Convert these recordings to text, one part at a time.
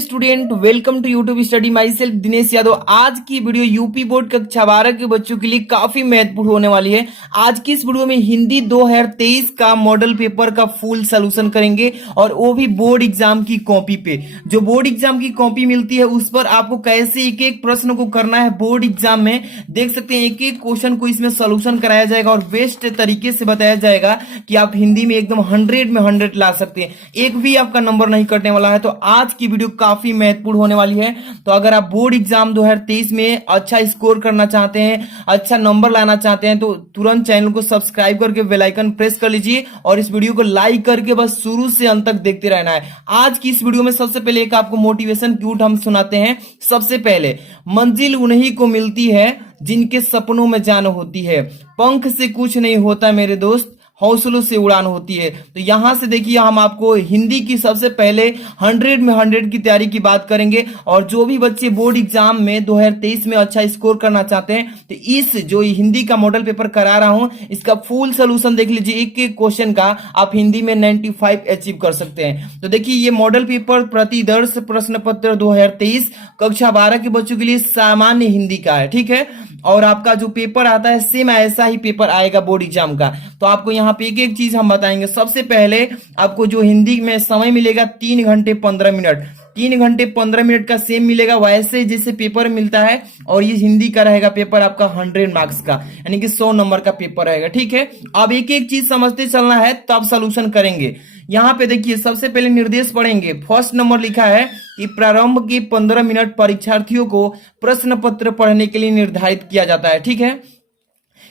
Student, welcome to YouTube study my self Dinesh Yadav. आज की video UP board कक्षा 12 के बच्चों के लिए काफी महत्वपूर्ण होने वाली है। आज की इस वीडियो में हिंदी 2023 का मॉडल पेपर का फुल सॉल्यूशन करेंगे और वो भी बोर्ड एग्जाम की कॉपी पे। जो बोर्ड एग्जाम की कॉपी मिलती है उस पर आपको कैसे एक एक प्रश्न को करना है बोर्ड एग्जाम में, देख सकते हैं एक एक क्वेश्चन को इसमें सॉल्यूशन कराया जाएगा और बेस्ट तरीके से बताया जाएगा कि आप हिंदी में एकदम 100 में 100 ला सकते हैं, एक भी आपका नंबर नहीं कटने वाला है। तो आज की वीडियो काफी महत्वपूर्ण होने वाली है। तो अगर आप बोर्ड एग्जाम 2023 में अच्छा स्कोर करना चाहते हैं, अच्छा नंबर लाना चाहते हैं, तो तुरंत चैनल को सब्सक्राइब करके बेल आइकन प्रेस कर लीजिए और इस वीडियो को लाइक करके बस शुरू से अंत तक देखते रहना है। आज की इस वीडियो में सबसे पहले एक आपको मोटिवेशन क्यूट हम सुनाते हैं। सबसे पहले, मंजिल उन्हीं को मिलती है जिनके सपनों में जान होती है, पंख से कुछ नहीं होता मेरे दोस्त, हौसलों से उड़ान होती है। तो यहां से देखिए हम आपको हिंदी की सबसे पहले 100 में 100 की तैयारी की बात करेंगे। और जो भी बच्चे बोर्ड एग्जाम में 2023 में अच्छा स्कोर करना चाहते हैं तो इस जो हिंदी का मॉडल पेपर करा रहा हूं इसका फुल सोल्यूशन देख लीजिए। एक एक क्वेश्चन का आप हिंदी में 95 अचीव कर सकते हैं। तो देखिए ये मॉडल पेपर प्रतिदर्श प्रश्न पत्र 2023 कक्षा 12 के बच्चों के लिए सामान्य हिंदी का है, ठीक है। और आपका जो पेपर आता है सेम ऐसा ही पेपर आएगा बोर्ड एग्जाम का। तो आपको यहाँ पे एक एक चीज हम बताएंगे। सबसे पहले आपको जो हिंदी में समय मिलेगा 3 घंटे 15 मिनट, 3 घंटे 15 मिनट का सेम मिलेगा वैसे जैसे पेपर मिलता है। और ये हिंदी का रहेगा पेपर आपका 100 मार्क्स का, यानी कि 100 नंबर का पेपर रहेगा, ठीक है। अब एक एक चीज समझते चलना है तब सॉल्यूशन करेंगे। यहाँ पे देखिए सबसे पहले निर्देश पढ़ेंगे। फर्स्ट नंबर लिखा है कि प्रारंभ के 15 मिनट परीक्षार्थियों को प्रश्न पत्र पढ़ने के लिए निर्धारित किया जाता है, ठीक है।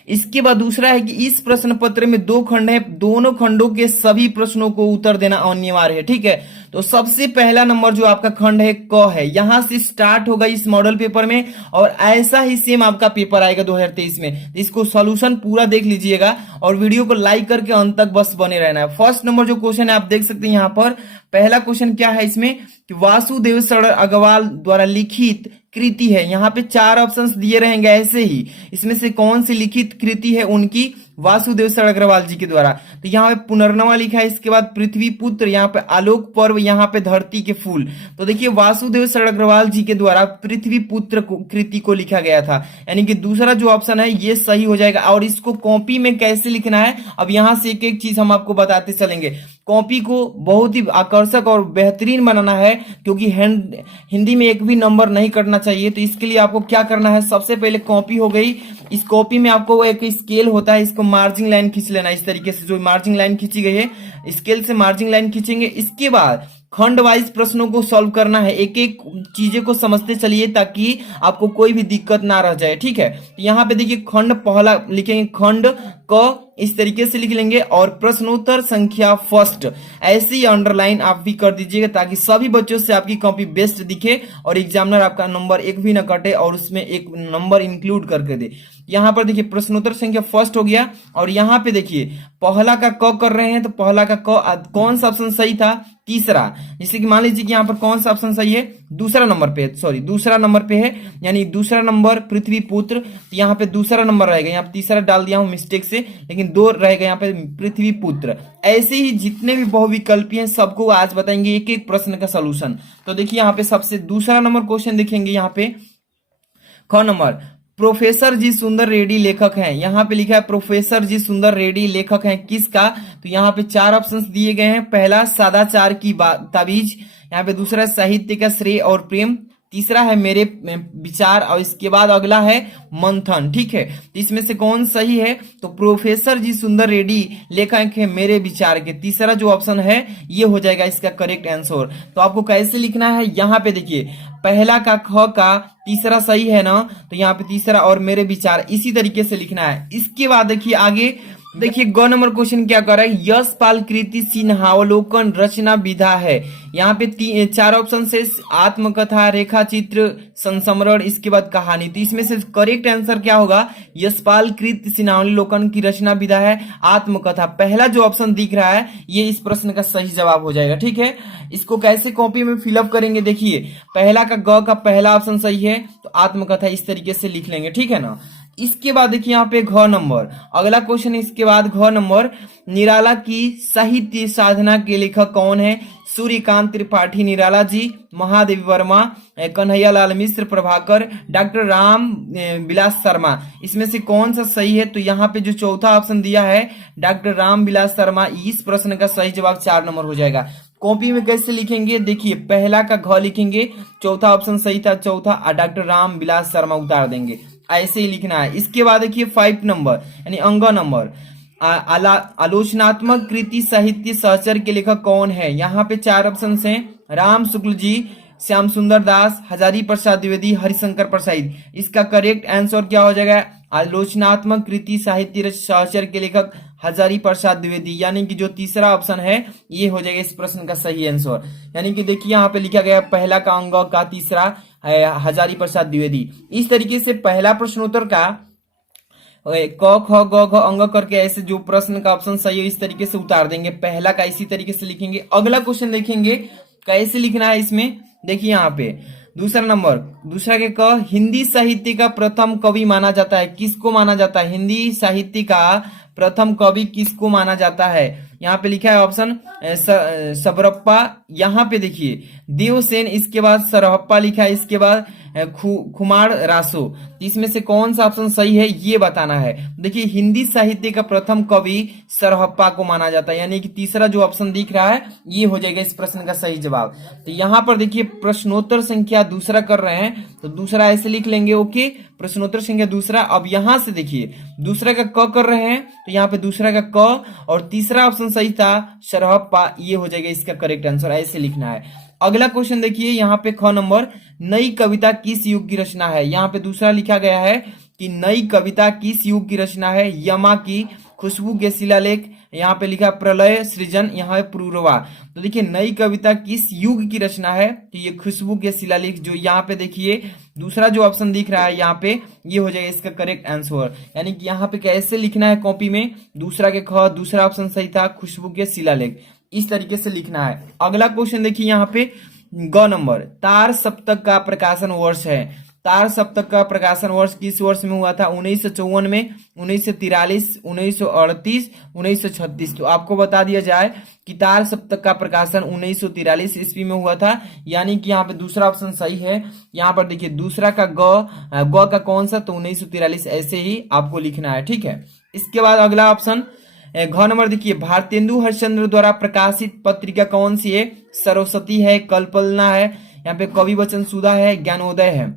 इसके बाद दूसरा है कि इस प्रश्न पत्र में 2 खंड है, दोनों खंडों के सभी प्रश्नों को उत्तर देना अनिवार्य है, ठीक है। तो सबसे पहला नंबर जो आपका खंड है क है, यहां से स्टार्ट होगा इस मॉडल पेपर में और ऐसा ही सेम आपका पेपर आएगा 2023 में। इसको सॉल्यूशन पूरा देख लीजिएगा और वीडियो को लाइक करके अंत तक बस बने रहना है। फर्स्ट नंबर जो क्वेश्चन है आप देख सकते हैं यहाँ पर। पहला क्वेश्चन क्या है इसमें कि वासुदेव शरण अग्रवाल द्वारा लिखित कृति है। यहाँ पे 4 ऑप्शंस दिए रहेंगे ऐसे ही, इसमें से कौन सी लिखित कृति है उनकी, वासुदेव शरण अग्रवाल जी के द्वारा। तो यहाँ पे पुनर्नवा लिखा है, इसके बाद पृथ्वी पुत्र, यहाँ पे आलोक पर्व, यहाँ पे धरती के फूल। तो देखिए वासुदेव शरण अग्रवाल जी के द्वारा पृथ्वी पुत्र कृति को लिखा गया था, यानी कि दूसरा जो ऑप्शन है ये सही हो जाएगा। और इसको कॉपी में कैसे लिखना है अब यहाँ से एक एक चीज हम आपको बताते चलेंगे। कॉपी को बहुत ही आकर्षक और बेहतरीन बनाना है क्योंकि हिंदी में एक भी नंबर नहीं कटना चाहिए। तो इसके लिए आपको क्या करना है, सबसे पहले कॉपी हो गई। इस कॉपी में आपको एक स्केल होता है, इसको मार्जिंग लाइन खींच लेना इस तरीके से। जो मार्जिंग लाइन खींची गई है स्केल से मार्जिंग लाइन खींचेंगे। इसके बाद खंड वाइज प्रश्नों को सॉल्व करना है, एक एक चीजें को समझते चलिए ताकि आपको कोई भी दिक्कत ना रह जाए, ठीक है। तो यहाँ पे देखिए खंड पहला लिखेंगे, खंड क इस तरीके से लिख लेंगे और प्रश्नोत्तर संख्या फर्स्ट ऐसे ही अंडरलाइन आप भी कर दीजिएगा ताकि सभी बच्चों से आपकी कॉपी बेस्ट दिखे और एग्जामिनर आपका नंबर एक भी ना कटे और उसमें एक नंबर इंक्लूड करके दे। यहाँ पर देखिए प्रश्नोत्तर संख्या फर्स्ट हो गया और यहाँ पे देखिए पहला का क कर रहे हैं तो पहला का क कौन सा ऑप्शन सही था, तीसरा। जैसे कि मान लीजिए कि यहाँ पर कौन सा ऑप्शन सही है, दूसरा नंबर पे, सॉरी दूसरा नंबर पे है, यानी दूसरा नंबर पृथ्वी पुत्र। यहाँ पे दूसरा नंबर रहेगा, यहाँ पे तीसरा डाल दिया हूं मिस्टेक से, लेकिन 2 रहेगा यहाँ पे पृथ्वी पुत्र। ऐसे ही जितने भी बहुविकल्पी हैं सबको आज बताएंगे एक एक प्रश्न का सोल्यूशन। तो देखिए यहाँ पे सबसे दूसरा नंबर क्वेश्चन देखेंगे, यहाँ पे ख नंबर, प्रोफेसर जी सुंदर रेड्डी लेखक हैं। यहाँ पे लिखा है प्रोफेसर जी सुंदर रेड्डी लेखक हैं किसका, तो यहाँ पे 4 ऑप्शंस दिए गए हैं। पहला सदाचार की ताबीज, यहाँ पे दूसरा साहित्य का श्रेय और प्रेम, तीसरा है मेरे विचार और इसके बाद अगला है मंथन, ठीक है। तो इसमें से कौन सही है, तो प्रोफेसर जी सुंदर रेड्डी लेखक है मेरे विचार के, तीसरा जो ऑप्शन है ये हो जाएगा इसका करेक्ट आंसर। तो आपको कैसे लिखना है, यहाँ पे देखिए पहला का ख का तीसरा सही है ना, तो यहाँ पे तीसरा और मेरे विचार इसी तरीके से लिखना है। इसके बाद देखिए आगे देखिए ग नंबर क्वेश्चन क्या कर रहा है, यशपाल कृति सिन्हावलोकन रचना विधा है। यहाँ पे 4 ऑप्शन से आत्मकथा, रेखा चित्र, संस्मरण, इसके बाद कहानी। तो इसमें से करेक्ट आंसर क्या होगा, यशपाल कृति सिन्हावलोकन की रचना विधा है आत्मकथा। पहला जो ऑप्शन दिख रहा है ये इस प्रश्न का सही जवाब हो जाएगा, ठीक है। इसको कैसे कॉपी में फिलअप करेंगे, देखिए पहला का ग का पहला ऑप्शन सही है तो आत्मकथा इस तरीके से लिख लेंगे, ठीक है ना। इसके बाद देखिए यहाँ पे घ नंबर, अगला क्वेश्चन है इसके बाद घ नंबर, निराला की साहित्य साधना के लेखक कौन है, सूर्यकांत त्रिपाठी निराला जी, महादेवी वर्मा, कन्हैया लाल मिश्र, प्रभाकर, डॉक्टर राम विलास शर्मा। इसमें से कौन सा सही है? तो यहाँ पे जो चौथा ऑप्शन दिया है डॉक्टर राम विलास शर्मा, इस प्रश्न का सही जवाब 4 नंबर हो जाएगा। कॉपी में कैसे लिखेंगे? देखिए, पहला का घ लिखेंगे, चौथा ऑप्शन सही था, चौथा डॉक्टर राम विलास शर्मा उतार देंगे, ऐसे ही लिखना है। इसके बाद देखिए 5 नंबर यानी अंग नंबर, आलोचनात्मक कृति साहित्य सहचर के लेखक कौन है? यहाँ पे 4 ऑप्शन हैं, राम शुक्ल जी, श्याम सुंदर दास, हजारी प्रसाद द्विवेदी, हरिशंकर प्रसाद। इसका करेक्ट आंसर क्या हो जाएगा? आलोचनात्मक कृति साहित्य सहचर के लेखक हजारी प्रसाद द्विवेदी, यानी कि जो तीसरा ऑप्शन है ये हो जाएगा इस प्रश्न का सही आंसर। यानी कि देखिए यहाँ पे लिखा गया पहला का अंग का तीसरा हजारी प्रसाद द्विवेदी। इस तरीके से पहला प्रश्नोत्तर का क ख ग घ अंग करके ऐसे जो प्रश्न का ऑप्शन सही है इस तरीके से उतार देंगे। पहला का इसी तरीके से लिखेंगे। अगला क्वेश्चन देखेंगे कैसे लिखना है इसमें। देखिए यहाँ पे दूसरा नंबर, दूसरा के क, हिंदी साहित्य का प्रथम कवि माना जाता है, किसको माना जाता है? हिंदी साहित्य का प्रथम कवि किसको माना जाता है? यहाँ पे लिखा है ऑप्शन सबरप्पा। यहाँ पे देखिए देवसेन, इसके बाद सरहप्पा लिखा है, इसके बाद खुमार रासो। इसमें से कौन सा ऑप्शन सही है ये बताना है। देखिए हिंदी साहित्य का प्रथम कवि सरहप्पा को माना जाता है, यानी कि तीसरा जो ऑप्शन दिख रहा है ये हो जाएगा इस प्रश्न का सही जवाब। तो यहाँ पर देखिए प्रश्नोत्तर संख्या दूसरा कर रहे हैं तो दूसरा ऐसे लिख लेंगे, ओके, प्रश्नोत्तर संख्या दूसरा। अब यहाँ से देखिए दूसरा का क कर रहे हैं तो यहाँ पे दूसरा का क और तीसरा ऑप्शन सही था सरहप्पा, ये हो जाएगा इसका करेक्ट आंसर, ऐसे लिखना है। अगला क्वेश्चन देखिए यहाँ पे ख नंबर, नई कविता किस युग की रचना है? यहाँ पे दूसरा लिखा गया है कि नई कविता किस युग की रचना है? यमा की, खुशबू के शिलालेख, यहाँ पे लिखा प्रलय सृजन, यहाँ है पूर्वा। तो देखिए नई कविता किस युग की रचना है? तो ये खुशबू के शिलालेख, जो यहाँ पे देखिए दूसरा जो ऑप्शन दिख रहा है यहाँ पे ये हो जाएगा इसका करेक्ट आंसर। यानी कि यहाँ पे कैसे लिखना है कॉपी में, दूसरा के ख, दूसरा ऑप्शन सही था खुशबू के शिलालेख, इस तरीके से लिखना है। अगला क्वेश्चन देखिए यहाँ पे ग नंबर, तार सप्तक का प्रकाशन वर्ष है। तार सप्तक का प्रकाशन वर्ष किस वर्ष में हुआ था? 1954 में, 1943, 1938, 1936। तो आपको बता दिया जाए कि तार सप्तक का प्रकाशन 1943 ईस्वी में हुआ था, यानी कि यहाँ पे दूसरा ऑप्शन सही है। यहाँ पर देखिए दूसरा का ग का कौन सा? तो 1943, ऐसे ही आपको लिखना है, ठीक है। इसके बाद अगला ऑप्शन घ नंबर देखिए, भारतेंदु हरिश्चंद्र द्वारा प्रकाशित पत्रिका कौन सी है? सरस्वती है, कल्पना है, यहाँ पे कवि वचन सुधा है, ज्ञानोदय है।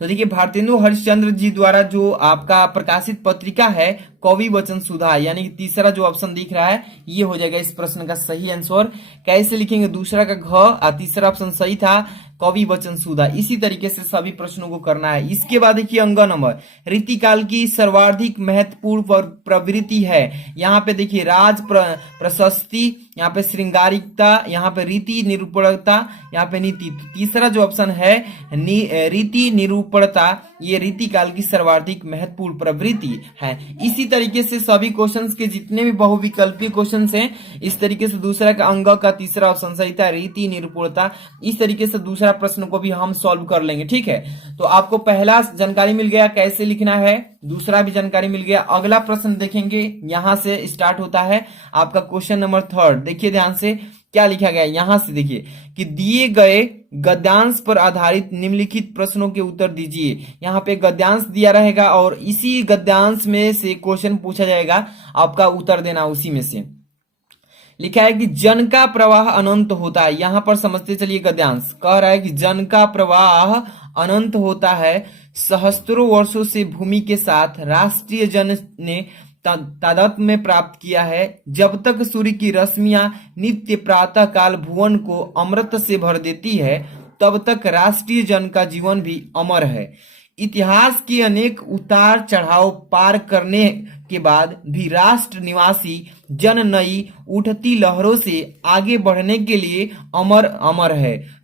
तो देखिए भारतेंदु हरिश्चंद्र जी द्वारा जो आपका प्रकाशित पत्रिका है कवि वचन सुधा, यानी कि तीसरा जो ऑप्शन दिख रहा है ये हो जाएगा इस प्रश्न का सही आंसर। कैसे लिखेंगे? दूसरा का घ और तीसरा ऑप्शन सही था कवि वचन सुधा। इसी तरीके से सभी प्रश्नों को करना है। इसके बाद देखिए अंग नंबर, रीतिकाल की सर्वाधिक महत्वपूर्ण प्रवृत्ति है। यहाँ पे देखिए राज प्रशस्ति, यहाँ पे श्रृंगारिकता, यहाँ पे रीति निरूपणता, यहाँ पे नीति। तीसरा जो ऑप्शन है रीति निरूपणता, ये रीतिकाल की सर्वाधिक महत्वपूर्ण प्रवृत्ति है। इसी तरीके से सभी क्वेश्चंस के जितने भी बहुविकल्पीय क्वेश्चंस हैं इस तरीके से दूसरा का अंग का तीसरा ऑप्शन सही था रीति निरूपणता, इस तरीके से दूसरा प्रश्न को भी हम सॉल्व कर लेंगे, ठीक है। तो आपको पहला जानकारी मिल गया कैसे लिखना है, दूसरा भी जानकारी मिल गया। अगला प्रश्न देखेंगे, यहां से स्टार्ट होता है आपका क्वेश्चन नंबर 3। देखिए ध्यान से क्या लिखा गया है, यहां से देखिए कि दिए गए गद्यांश पर आधारित निम्नलिखित प्रश्नों के उत्तर दीजिए। यहाँ पे गद्यांश दिया रहेगा और इसी गद्यांश में से क्वेश्चन पूछा जाएगा, आपका उत्तर देना उसी में से। लिखा है कि जन का प्रवाह अनंत होता है। यहां पर समझते चलिए गद्यांश कह रहा है कि जन का प्रवाह अनंत होता है, सहस्त्रों वर्षों से भूमि के साथ राष्ट्रीय जन ने तादात्म्य में प्राप्त किया है। जब तक सूर्य की रश्मियां नित्य प्रातः काल भुवन को अमृत से भर देती है तब तक राष्ट्रीय जन का जीवन भी अमर है। इतिहास के अनेक उतार चढ़ाव पार करने के बाद भी राष्ट्र निवासी जन नई उठती लहरों से आगे बढ़ने के लिए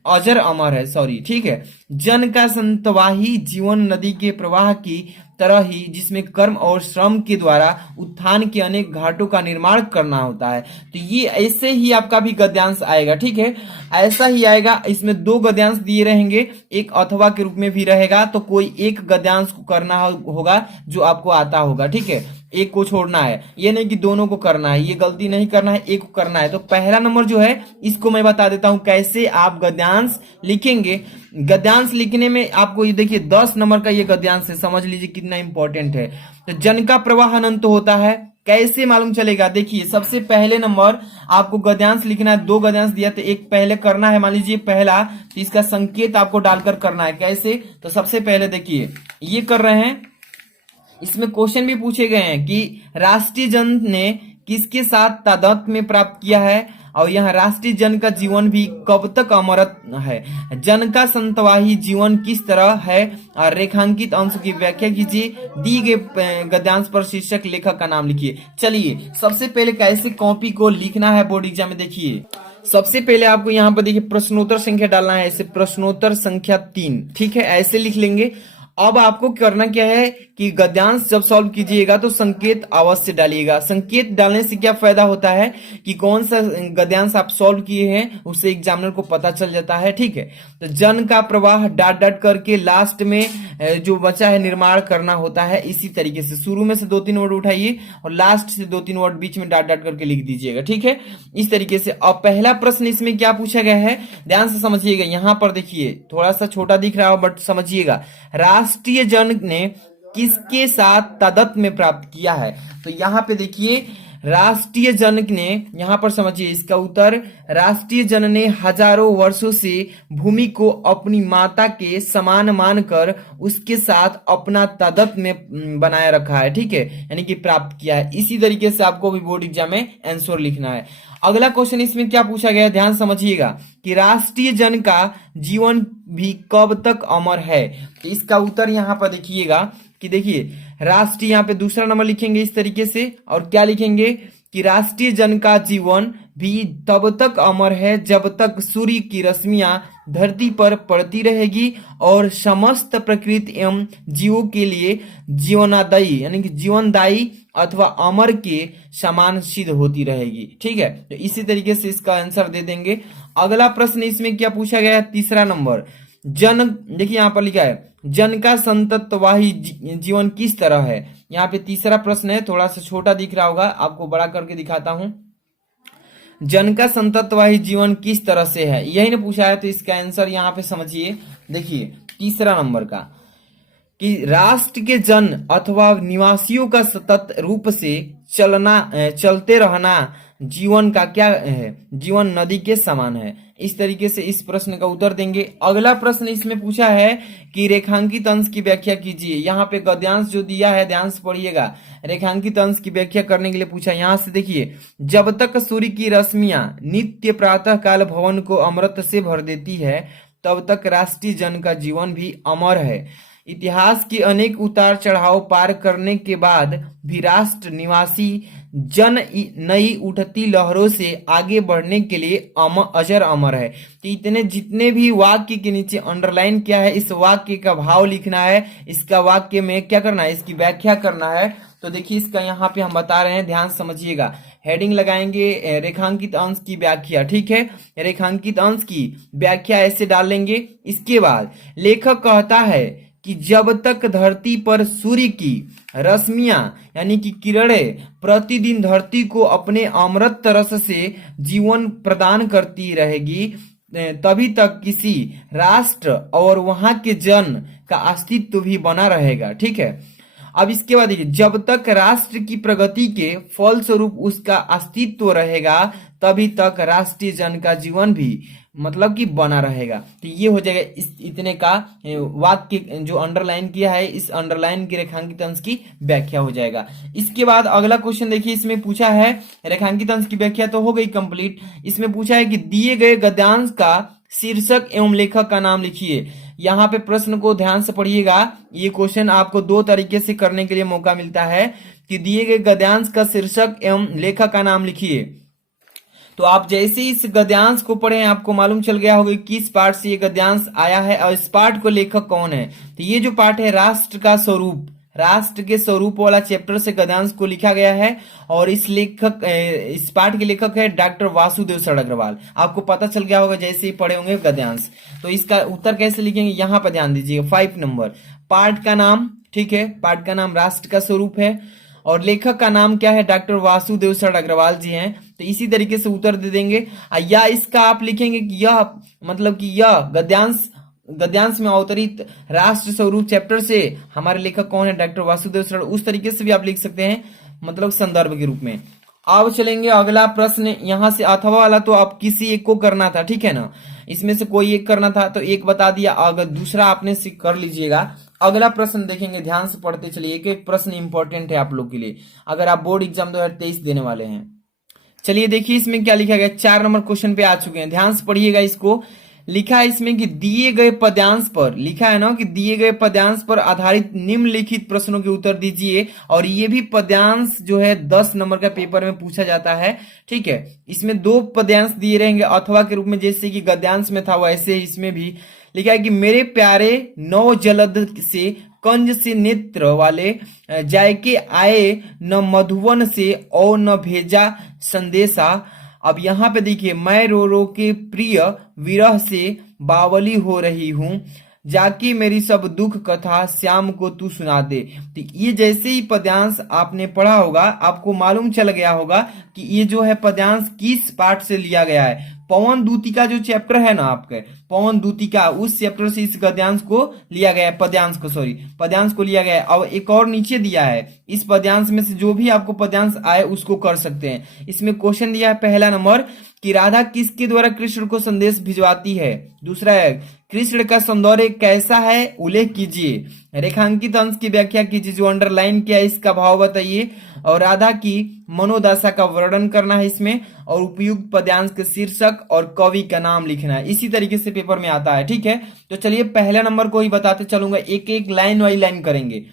अजर अमर है, सॉरी, ठीक है। जन का संतवाही जीवन नदी के प्रवाह की तरह ही जिसमें कर्म और श्रम के द्वारा उत्थान के अनेक घाटों का निर्माण करना होता है। तो ये ऐसे ही आपका भी गद्यांश आएगा, ठीक है, ऐसा ही आएगा। इसमें 2 गद्यांश दिए रहेंगे, एक अथवा के रूप में भी रहेगा, तो कोई एक गद्यांश को करना होगा जो आपको आता होगा, ठीक है। एक को छोड़ना है, ये नहीं कि दोनों को करना है, ये गलती नहीं करना है, एक को करना है। तो पहला नंबर जो है इसको मैं बता देता हूं कैसे आप गद्यांश लिखेंगे। गद्यांश लिखने में आपको ये देखिए 10 नंबर का ये गद्यांश है, समझ लीजिए कितना इंपॉर्टेंट है। तो जन का प्रवाह अनंत होता है, कैसे मालूम चलेगा? देखिए सबसे पहले नंबर आपको गद्यांश लिखना है, 2 गद्यांश दिया तो एक पहले करना है, मान लीजिए पहला, तो इसका संकेत आपको डालकर करना है। कैसे? तो सबसे पहले देखिए ये कर रहे हैं, इसमें क्वेश्चन भी पूछे गए हैं कि राष्ट्रीय जन ने किसके साथ तादात्म्य में प्राप्त किया है, और यहाँ राष्ट्रीय जन का जीवन भी कब तक अमरत है, जन का संतवाही जीवन किस तरह है, और रेखांकित अंश की व्याख्या कीजिए, दी गए गद्यांश पर शीर्षक लेखक का नाम लिखिए। चलिए सबसे पहले कैसे कॉपी को लिखना है बोर्ड एग्जाम में देखिए। सबसे पहले आपको यहाँ पर देखिए प्रश्नोत्तर संख्या डालना है, ऐसे प्रश्नोत्तर संख्या 3, ठीक है, ऐसे लिख लेंगे। अब आपको करना क्या है कि गद्यांश जब सॉल्व कीजिएगा तो संकेत अवश्य डालिएगा। संकेत डालने से क्या फायदा होता है कि कौन सा गद्यांश आप सॉल्व किए हैं उससे एग्जामिनर को पता चल जाता है, ठीक है। तो जन का प्रवाह डॉट डॉट करके लास्ट में जो बचा है निर्माण करना होता है। इसी तरीके से शुरू में से 2-3 वर्ड उठाइए और लास्ट से 2-3 वर्ड बीच में डॉट डॉट करके लिख दीजिएगा, ठीक है, इस तरीके से। अब पहला प्रश्न इसमें क्या पूछा गया है, ध्यान से समझिएगा। यहां पर देखिए थोड़ा सा छोटा दिख रहा हो बट समझिएगा, राष्ट्रीय जन ने किसके साथ तादात्म्य में प्राप्त किया है। तो यहाँ पे देखिए राष्ट्रीय जन ने, यहां पर समझिए इसका उत्तर, राष्ट्रीय जन ने हजारों वर्षों से भूमि को अपनी माता के समान मानकर उसके साथ अपना तादात्म्य में बनाए रखा है, ठीक है, यानी कि प्राप्त किया है। इसी तरीके से आपको भी बोर्ड एग्जाम में आंसर लिखना है। अगला क्वेश्चन इसमें क्या पूछा गया है, ध्यान समझिएगा कि राष्ट्रीय जन का जीवन भी कब तक अमर है। तो इसका उत्तर यहां पर देखिएगा कि देखिए राष्ट्रीय, यहाँ पे दूसरा नंबर लिखेंगे इस तरीके से, और क्या लिखेंगे कि राष्ट्रीय जन का जीवन भी तब तक अमर है जब तक सूर्य की रश्मियां धरती पर पड़ती रहेगी और समस्त प्रकृति एवं जीवों के लिए जीवनदायी यानी कि जीवनदायी अथवा अमर के समान सिद्ध होती रहेगी, ठीक है। तो इसी तरीके से इसका आंसर दे देंगे। अगला प्रश्न इसमें क्या पूछा गया है, तीसरा नंबर, जन, देखिए यहां पर लिखा है जन का संततवाही जीवन किस तरह है। यहाँ पे तीसरा प्रश्न है, थोड़ा सा छोटा दिख रहा होगा, आपको बड़ा करके दिखाता हूं। जन का संततवाही जीवन किस तरह से है, यही ने पूछा है। तो इसका आंसर यहाँ पे समझिए, देखिए तीसरा नंबर का कि राष्ट्र के जन अथवा निवासियों का सतत रूप से चलते रहना जीवन का क्या है, जीवन नदी के समान है। इस तरीके से इस प्रश्न का उत्तर देंगे। अगला प्रश्न इसमें पूछा है कि रेखांकित अंश की व्याख्या कीजिए। यहाँ पे गद्यांश जो दिया है ध्यान से पढ़िएगा, रेखांकित अंश की व्याख्या करने के लिए पूछा। यहाँ से देखिए, जब तक सूर्य की रश्मियां नित्य प्रातः काल भवन को अमृत से भर देती है तब तक राष्ट्रीय जन का जीवन भी अमर है। इतिहास के अनेक उतार चढ़ाव पार करने के बाद भी राष्ट्र निवासी जन नई उठती लहरों से आगे बढ़ने के लिए अजर अमर है। तो इतने जितने भी वाक्य के नीचे अंडरलाइन किया है, इस वाक्य का भाव लिखना है, इसका वाक्य में क्या करना है, इसकी व्याख्या करना है। तो देखिए इसका यहाँ पे हम बता रहे हैं, ध्यान समझिएगा। हेडिंग लगाएंगे रेखांकित अंश की व्याख्या, ठीक है, रेखांकित अंश की व्याख्या ऐसे डाल लेंगे। इसके बाद लेखक कहता है कि जब तक धरती पर सूर्य की रश्मियां यानी कि किरणें प्रतिदिन धरती को अपने अमृत रस से जीवन प्रदान करती रहेगी, तभी तक किसी राष्ट्र और वहां के जन का अस्तित्व भी बना रहेगा, ठीक है। अब इसके बाद देखिए, जब तक राष्ट्र की प्रगति के फलस्वरूप उसका अस्तित्व रहेगा तभी तक राष्ट्रीय जन का जीवन भी मतलब कि बना रहेगा। तो ये हो जाएगा इतने का वाक्य जो अंडरलाइन किया है, इस अंडरलाइन के रेखांकित अंश की व्याख्या हो जाएगा। इसके बाद अगला क्वेश्चन देखिए, इसमें पूछा है, रेखांकित अंश की व्याख्या तो हो गई कंप्लीट। इसमें पूछा है कि दिए गए गद्यांश का शीर्षक एवं लेखक का नाम लिखिए। यहाँ पे प्रश्न को ध्यान से पढ़िएगा, ये क्वेश्चन आपको 2 तरीके से करने के लिए मौका मिलता है कि दिए गए गद्यांश का शीर्षक एवं लेखक का नाम लिखिए। तो आप जैसे इस गद्यांश को पढ़े आपको मालूम चल गया होगा किस पार्ट से ये गद्यांश आया है और इस पार्ट को लेखक कौन है। तो ये जो पार्ट है राष्ट्र का स्वरूप, राष्ट्र के स्वरूप वाला चैप्टर से गद्यांश को लिखा गया है और इस पार्ट के लेखक है डॉक्टर वासुदेव शरण अग्रवाल। आपको पता चल गया होगा जैसे ही पढ़े होंगे गद्यांश। तो इसका उत्तर कैसे लिखेंगे, यहाँ पर ध्यान दीजिएगा। 5 नंबर पार्ट का नाम, ठीक है, पार्ट का नाम राष्ट्र का स्वरूप है और लेखक का नाम क्या है, डॉक्टर वासुदेव सर अग्रवाल जी हैं। तो इसी तरीके से उत्तर दे देंगे। या इसका आप लिखेंगे कि यह मतलब कि यह गद्यांश में अवतरित राष्ट्र स्वरूप चैप्टर से हमारे लेखक कौन है, डॉक्टर वासुदेव सर। उस तरीके से भी आप लिख सकते हैं, मतलब संदर्भ के रूप में। अब चलेंगे अगला प्रश्न, यहां से अथवा वाला तो आप किसी एक को करना था, ठीक है ना, इसमें से कोई एक करना था तो एक बता दिया, अगर दूसरा आपने कर लीजिएगा। अगला प्रश्न देखेंगे, ध्यान से पढ़ते चलिए, एक एक प्रश्न इंपॉर्टेंट है आप लोग के लिए अगर आप बोर्ड एग्जाम 2023 देने वाले हैं। चलिए देखिए इसमें क्या लिखा गया, 4 नंबर क्वेश्चन पे आ चुके हैं, ध्यान से पढ़िएगा इसको। लिखा है इसमें कि दिए गए पद्यांश पर, लिखा है ना कि दिए गए पद्यांश पर आधारित निम्नलिखित प्रश्नों के उत्तर दीजिए। और ये भी पद्यांश जो है 10 नंबर का पेपर में पूछा जाता है, ठीक है। इसमें 2 पद्यांश दिए रहेंगे अथवा के रूप में, जैसे कि गद्यांश में था वैसे इसमें भी लिखा है कि मेरे प्यारे नौ जलद से कंज से नेत्र वाले, जायके आए न मधुवन से और न भेजा संदेशा। अब यहाँ पे देखिए, मैं रो रो के प्रिय विरह से बावली हो रही हूँ, जाके मेरी सब दुख कथा श्याम को तू सुना दे। तो ये जैसे ही पद्यांश आपने पढ़ा होगा, आपको मालूम चल गया होगा कि ये जो है पद्यांश किस पाठ से लिया गया है। पवन दूतिका जो चैप्टर है ना आपके, पवन दूतिका, उस चैप्टर से इस गद्यांश को लिया गया है, पद्यांश को लिया गया है। अब एक और नीचे दिया है, इस पद्यांश में से जो भी आपको पद्यांश आए उसको कर सकते हैं। इसमें क्वेश्चन दिया है पहला नंबर कि राधा किसके द्वारा कृष्ण को संदेश भिजवाती है। दूसरा है कृष्ण का सौंदर्य कैसा है, उल्लेख कीजिए। रेखांकित अंश की व्याख्या कीजिए, जो अंडरलाइन किया है इसका भाव बताइए। और राधा की मनोदशा का वर्णन करना है इसमें, और उपयुक्त पद्यांश के शीर्षक और कवि का नाम लिखना है। इसी तरीके से पेपर में आता है, ठीक है। तो चलिए पहला नंबर को ही बताते चलूंगा, एक एक लाइन वाई लाइन करेंगे।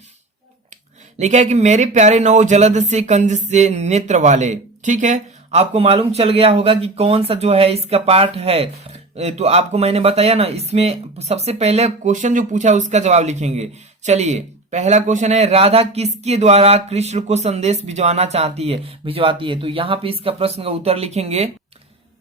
लिखा है कि मेरे प्यारे नौ जलद से कंज से नेत्र वाले, ठीक है। आपको मालूम चल गया होगा कि कौन सा जो है इसका पार्ट है, तो आपको मैंने बताया ना। इसमें सबसे पहले क्वेश्चन जो पूछा उसका जवाब लिखेंगे। चलिए पहला क्वेश्चन है, राधा किसके द्वारा कृष्ण को संदेश भिजवाती है। तो यहाँ पे इसका प्रश्न का उत्तर लिखेंगे।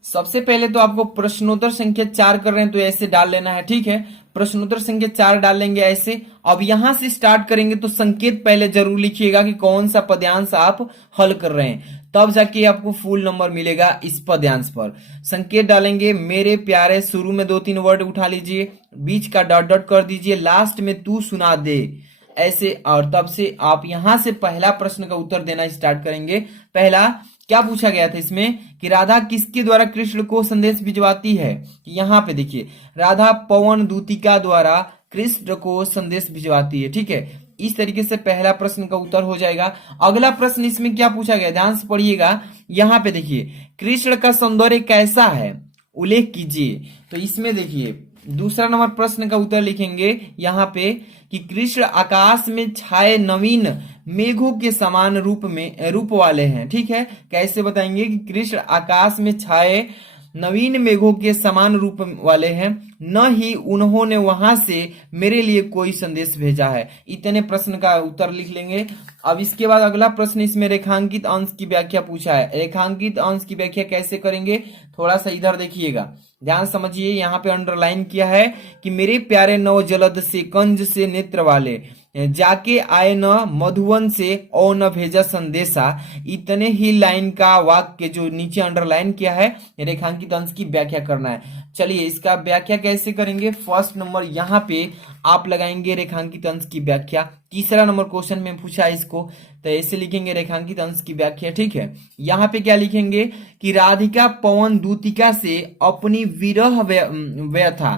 सबसे पहले तो आपको प्रश्नोत्तर संख्या 4 कर रहे हैं तो ऐसे डाल लेना है, ठीक है। प्रश्नोत्तर संख्या 4 डाल लेंगे ऐसे। अब यहां से स्टार्ट करेंगे तो संकेत पहले जरूर लिखिएगा कि कौन सा पद्यांश आप हल कर रहे हैं, तब जाके आपको फुल नंबर मिलेगा इस पद्यांश पर। संकेत डालेंगे, मेरे प्यारे, शुरू में 2-3 वर्ड उठा लीजिए, बीच का डॉट डॉट कर दीजिए, लास्ट में तू सुना दे ऐसे। और तब से आप यहां से पहला प्रश्न का उत्तर देना स्टार्ट करेंगे। पहला क्या पूछा गया था इसमें कि राधा किसके द्वारा कृष्ण को संदेश भिजवाती है। यहाँ पे देखिए, राधा पवन दूतिका द्वारा कृष्ण को संदेश भिजवाती है, ठीक है। इस तरीके से पहला प्रश्न का उत्तर हो जाएगा। अगला प्रश्न इसमें क्या पूछा गया, ध्यान से पढ़िएगा। यहाँ पे देखिए, कृष्ण का सौंदर्य कैसा है, उल्लेख कीजिए। तो इसमें देखिए दूसरा नंबर प्रश्न का उत्तर लिखेंगे यहाँ पे कि कृष्ण आकाश में छाए नवीन मेघों के समान रूप वाले हैं, ठीक है। कैसे बताएंगे कि कृष्ण आकाश में छाए नवीन मेघों के समान रूप वाले हैं, न ही उन्होंने वहां से मेरे लिए कोई संदेश भेजा है। इतने प्रश्न का उत्तर लिख लेंगे। अब इसके बाद अगला प्रश्न, इसमें रेखांकित अंश की व्याख्या पूछा है। रेखांकित अंश की व्याख्या कैसे करेंगे, थोड़ा सा इधर देखिएगा, ध्यान समझिए। यहाँ पे अंडरलाइन किया है कि मेरे प्यारे नौ जलद से कंज से नेत्र वाले, जाके आए न मधुवन से और न भेजा संदेशा। इतने ही लाइन का वाक्य जो नीचे अंडरलाइन किया है, रेखांकित अंश की व्याख्या करना है। चलिए इसका व्याख्या कैसे करेंगे, फर्स्ट नंबर यहाँ पे आप लगाएंगे रेखांकित अंश की व्याख्या। तीसरा नंबर क्वेश्चन में पूछा है इसको, तो ऐसे लिखेंगे रेखांकित अंश की व्याख्या, ठीक है। यहाँ पे क्या लिखेंगे कि राधिका पवन दूतिका से अपनी विरह व्यथा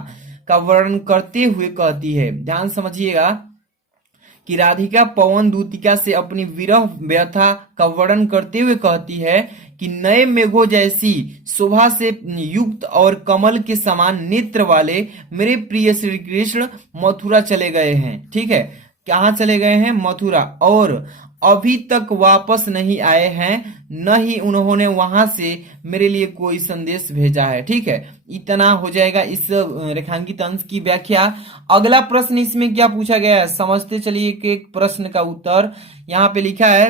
का वर्णन करते हुए कहती है। ध्यान समझिएगा कि राधिका पवन दूतिका से अपनी विरह व्यथा का वर्णन करते हुए कहती है कि नए मेघों जैसी शोभा से युक्त और कमल के समान नेत्र वाले मेरे प्रिय श्री कृष्ण मथुरा चले गए हैं, ठीक है। कहाँ चले गए हैं, मथुरा, और अभी तक वापस नहीं आए हैं, न ही उन्होंने वहां से मेरे लिए कोई संदेश भेजा है, ठीक है। इतना हो जाएगा इस रेखांकित अंश की व्याख्या। अगला प्रश्न इसमें क्या पूछा गया है, समझते चलिए कि एक प्रश्न का उत्तर यहाँ पे लिखा है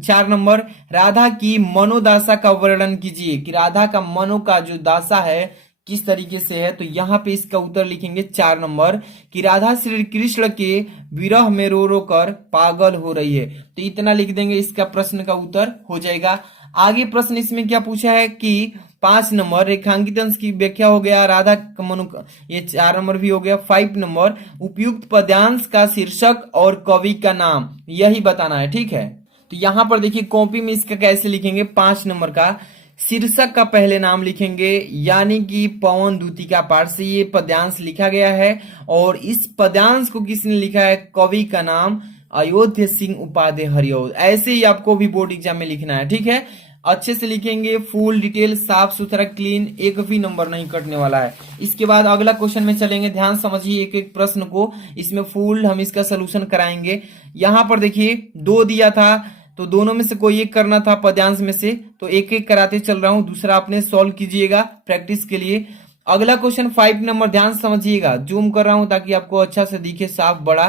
4 नंबर, राधा की मनोदशा का वर्णन कीजिए। कि राधा का मनो का जो दासा है किस तरीके से है, तो यहाँ पे इसका उत्तर लिखेंगे 4 नंबर कि राधा श्री कृष्ण के विरह में रो रो कर पागल हो रही है। तो इतना लिख देंगे, इसका प्रश्न का उत्तर हो जाएगा। आगे प्रश्न इसमें क्या पूछा है कि 5 नंबर रेखांकित अंश की व्याख्या हो गया, राधा का मनु, ये 4 नंबर भी हो गया। 5 नंबर उपयुक्त पद्यांश का शीर्षक और कवि का नाम यही बताना है, ठीक है। तो यहाँ पर देखिए कॉपी में इसका कैसे लिखेंगे, 5 नंबर का शीर्षक का पहले नाम लिखेंगे, यानी कि पवन दूतिका पाठ से ये पद्यांश लिखा गया है। और इस पद्यांश को किसने लिखा है, कवि का नाम अयोध्या सिंह उपाध्याय हरिऔध। ऐसे ही आपको भी बोर्ड एग्जाम में लिखना है, ठीक है। अच्छे से लिखेंगे, फुल डिटेल, साफ सुथरा, क्लीन, एक भी नंबर नहीं कटने वाला है। इसके बाद अगला क्वेश्चन में चलेंगे, ध्यान समझिए एक एक प्रश्न को, इसमें फुल हम इसका सोल्यूशन कराएंगे। यहाँ पर देखिए 2 दिया था, तो दोनों में से कोई एक करना था पद्यांश में से, तो एक एक कराते चल रहा हूं, दूसरा आपने सॉल्व कीजिएगा प्रैक्टिस के लिए। अगला क्वेश्चन 5 नंबर, ध्यान समझिएगा, जूम कर रहा हूं ताकि आपको अच्छा से दिखे, साफ बड़ा।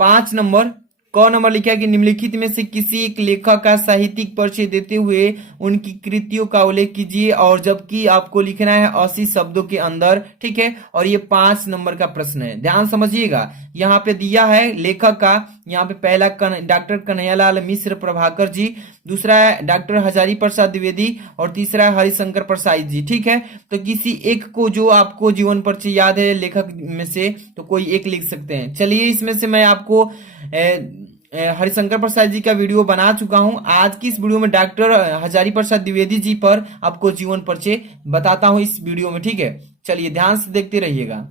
5 नंबर क नंबर लिखा है कि निम्नलिखित में से किसी एक लेखक का साहित्यिक परिचय देते हुए उनकी कृतियों का उल्लेख कीजिए, और जबकि आपको लिखना है 80 शब्दों के अंदर, ठीक है। और ये 5 नंबर का प्रश्न है, ध्यान समझिएगा। यहाँ पे दिया है लेखक का, यहाँ पे पहला डॉक्टर कन्हैयालाल मिश्र प्रभाकर जी, दूसरा है डॉक्टर हजारी प्रसाद द्विवेदी, और तीसरा है हरिशंकर प्रसाद जी, ठीक है। तो किसी एक को जो आपको जीवन परिचय याद है लेखक में से, तो कोई एक लिख सकते हैं। चलिए इसमें से मैं आपको हरिशंकर प्रसाद जी का वीडियो बना चुका हूं। आज की इस वीडियो में डॉक्टर हजारी प्रसाद द्विवेदी जी पर आपको जीवन परिचय बताता हूं इस वीडियो में, ठीक है। चलिए ध्यान से देखते रहिएगा।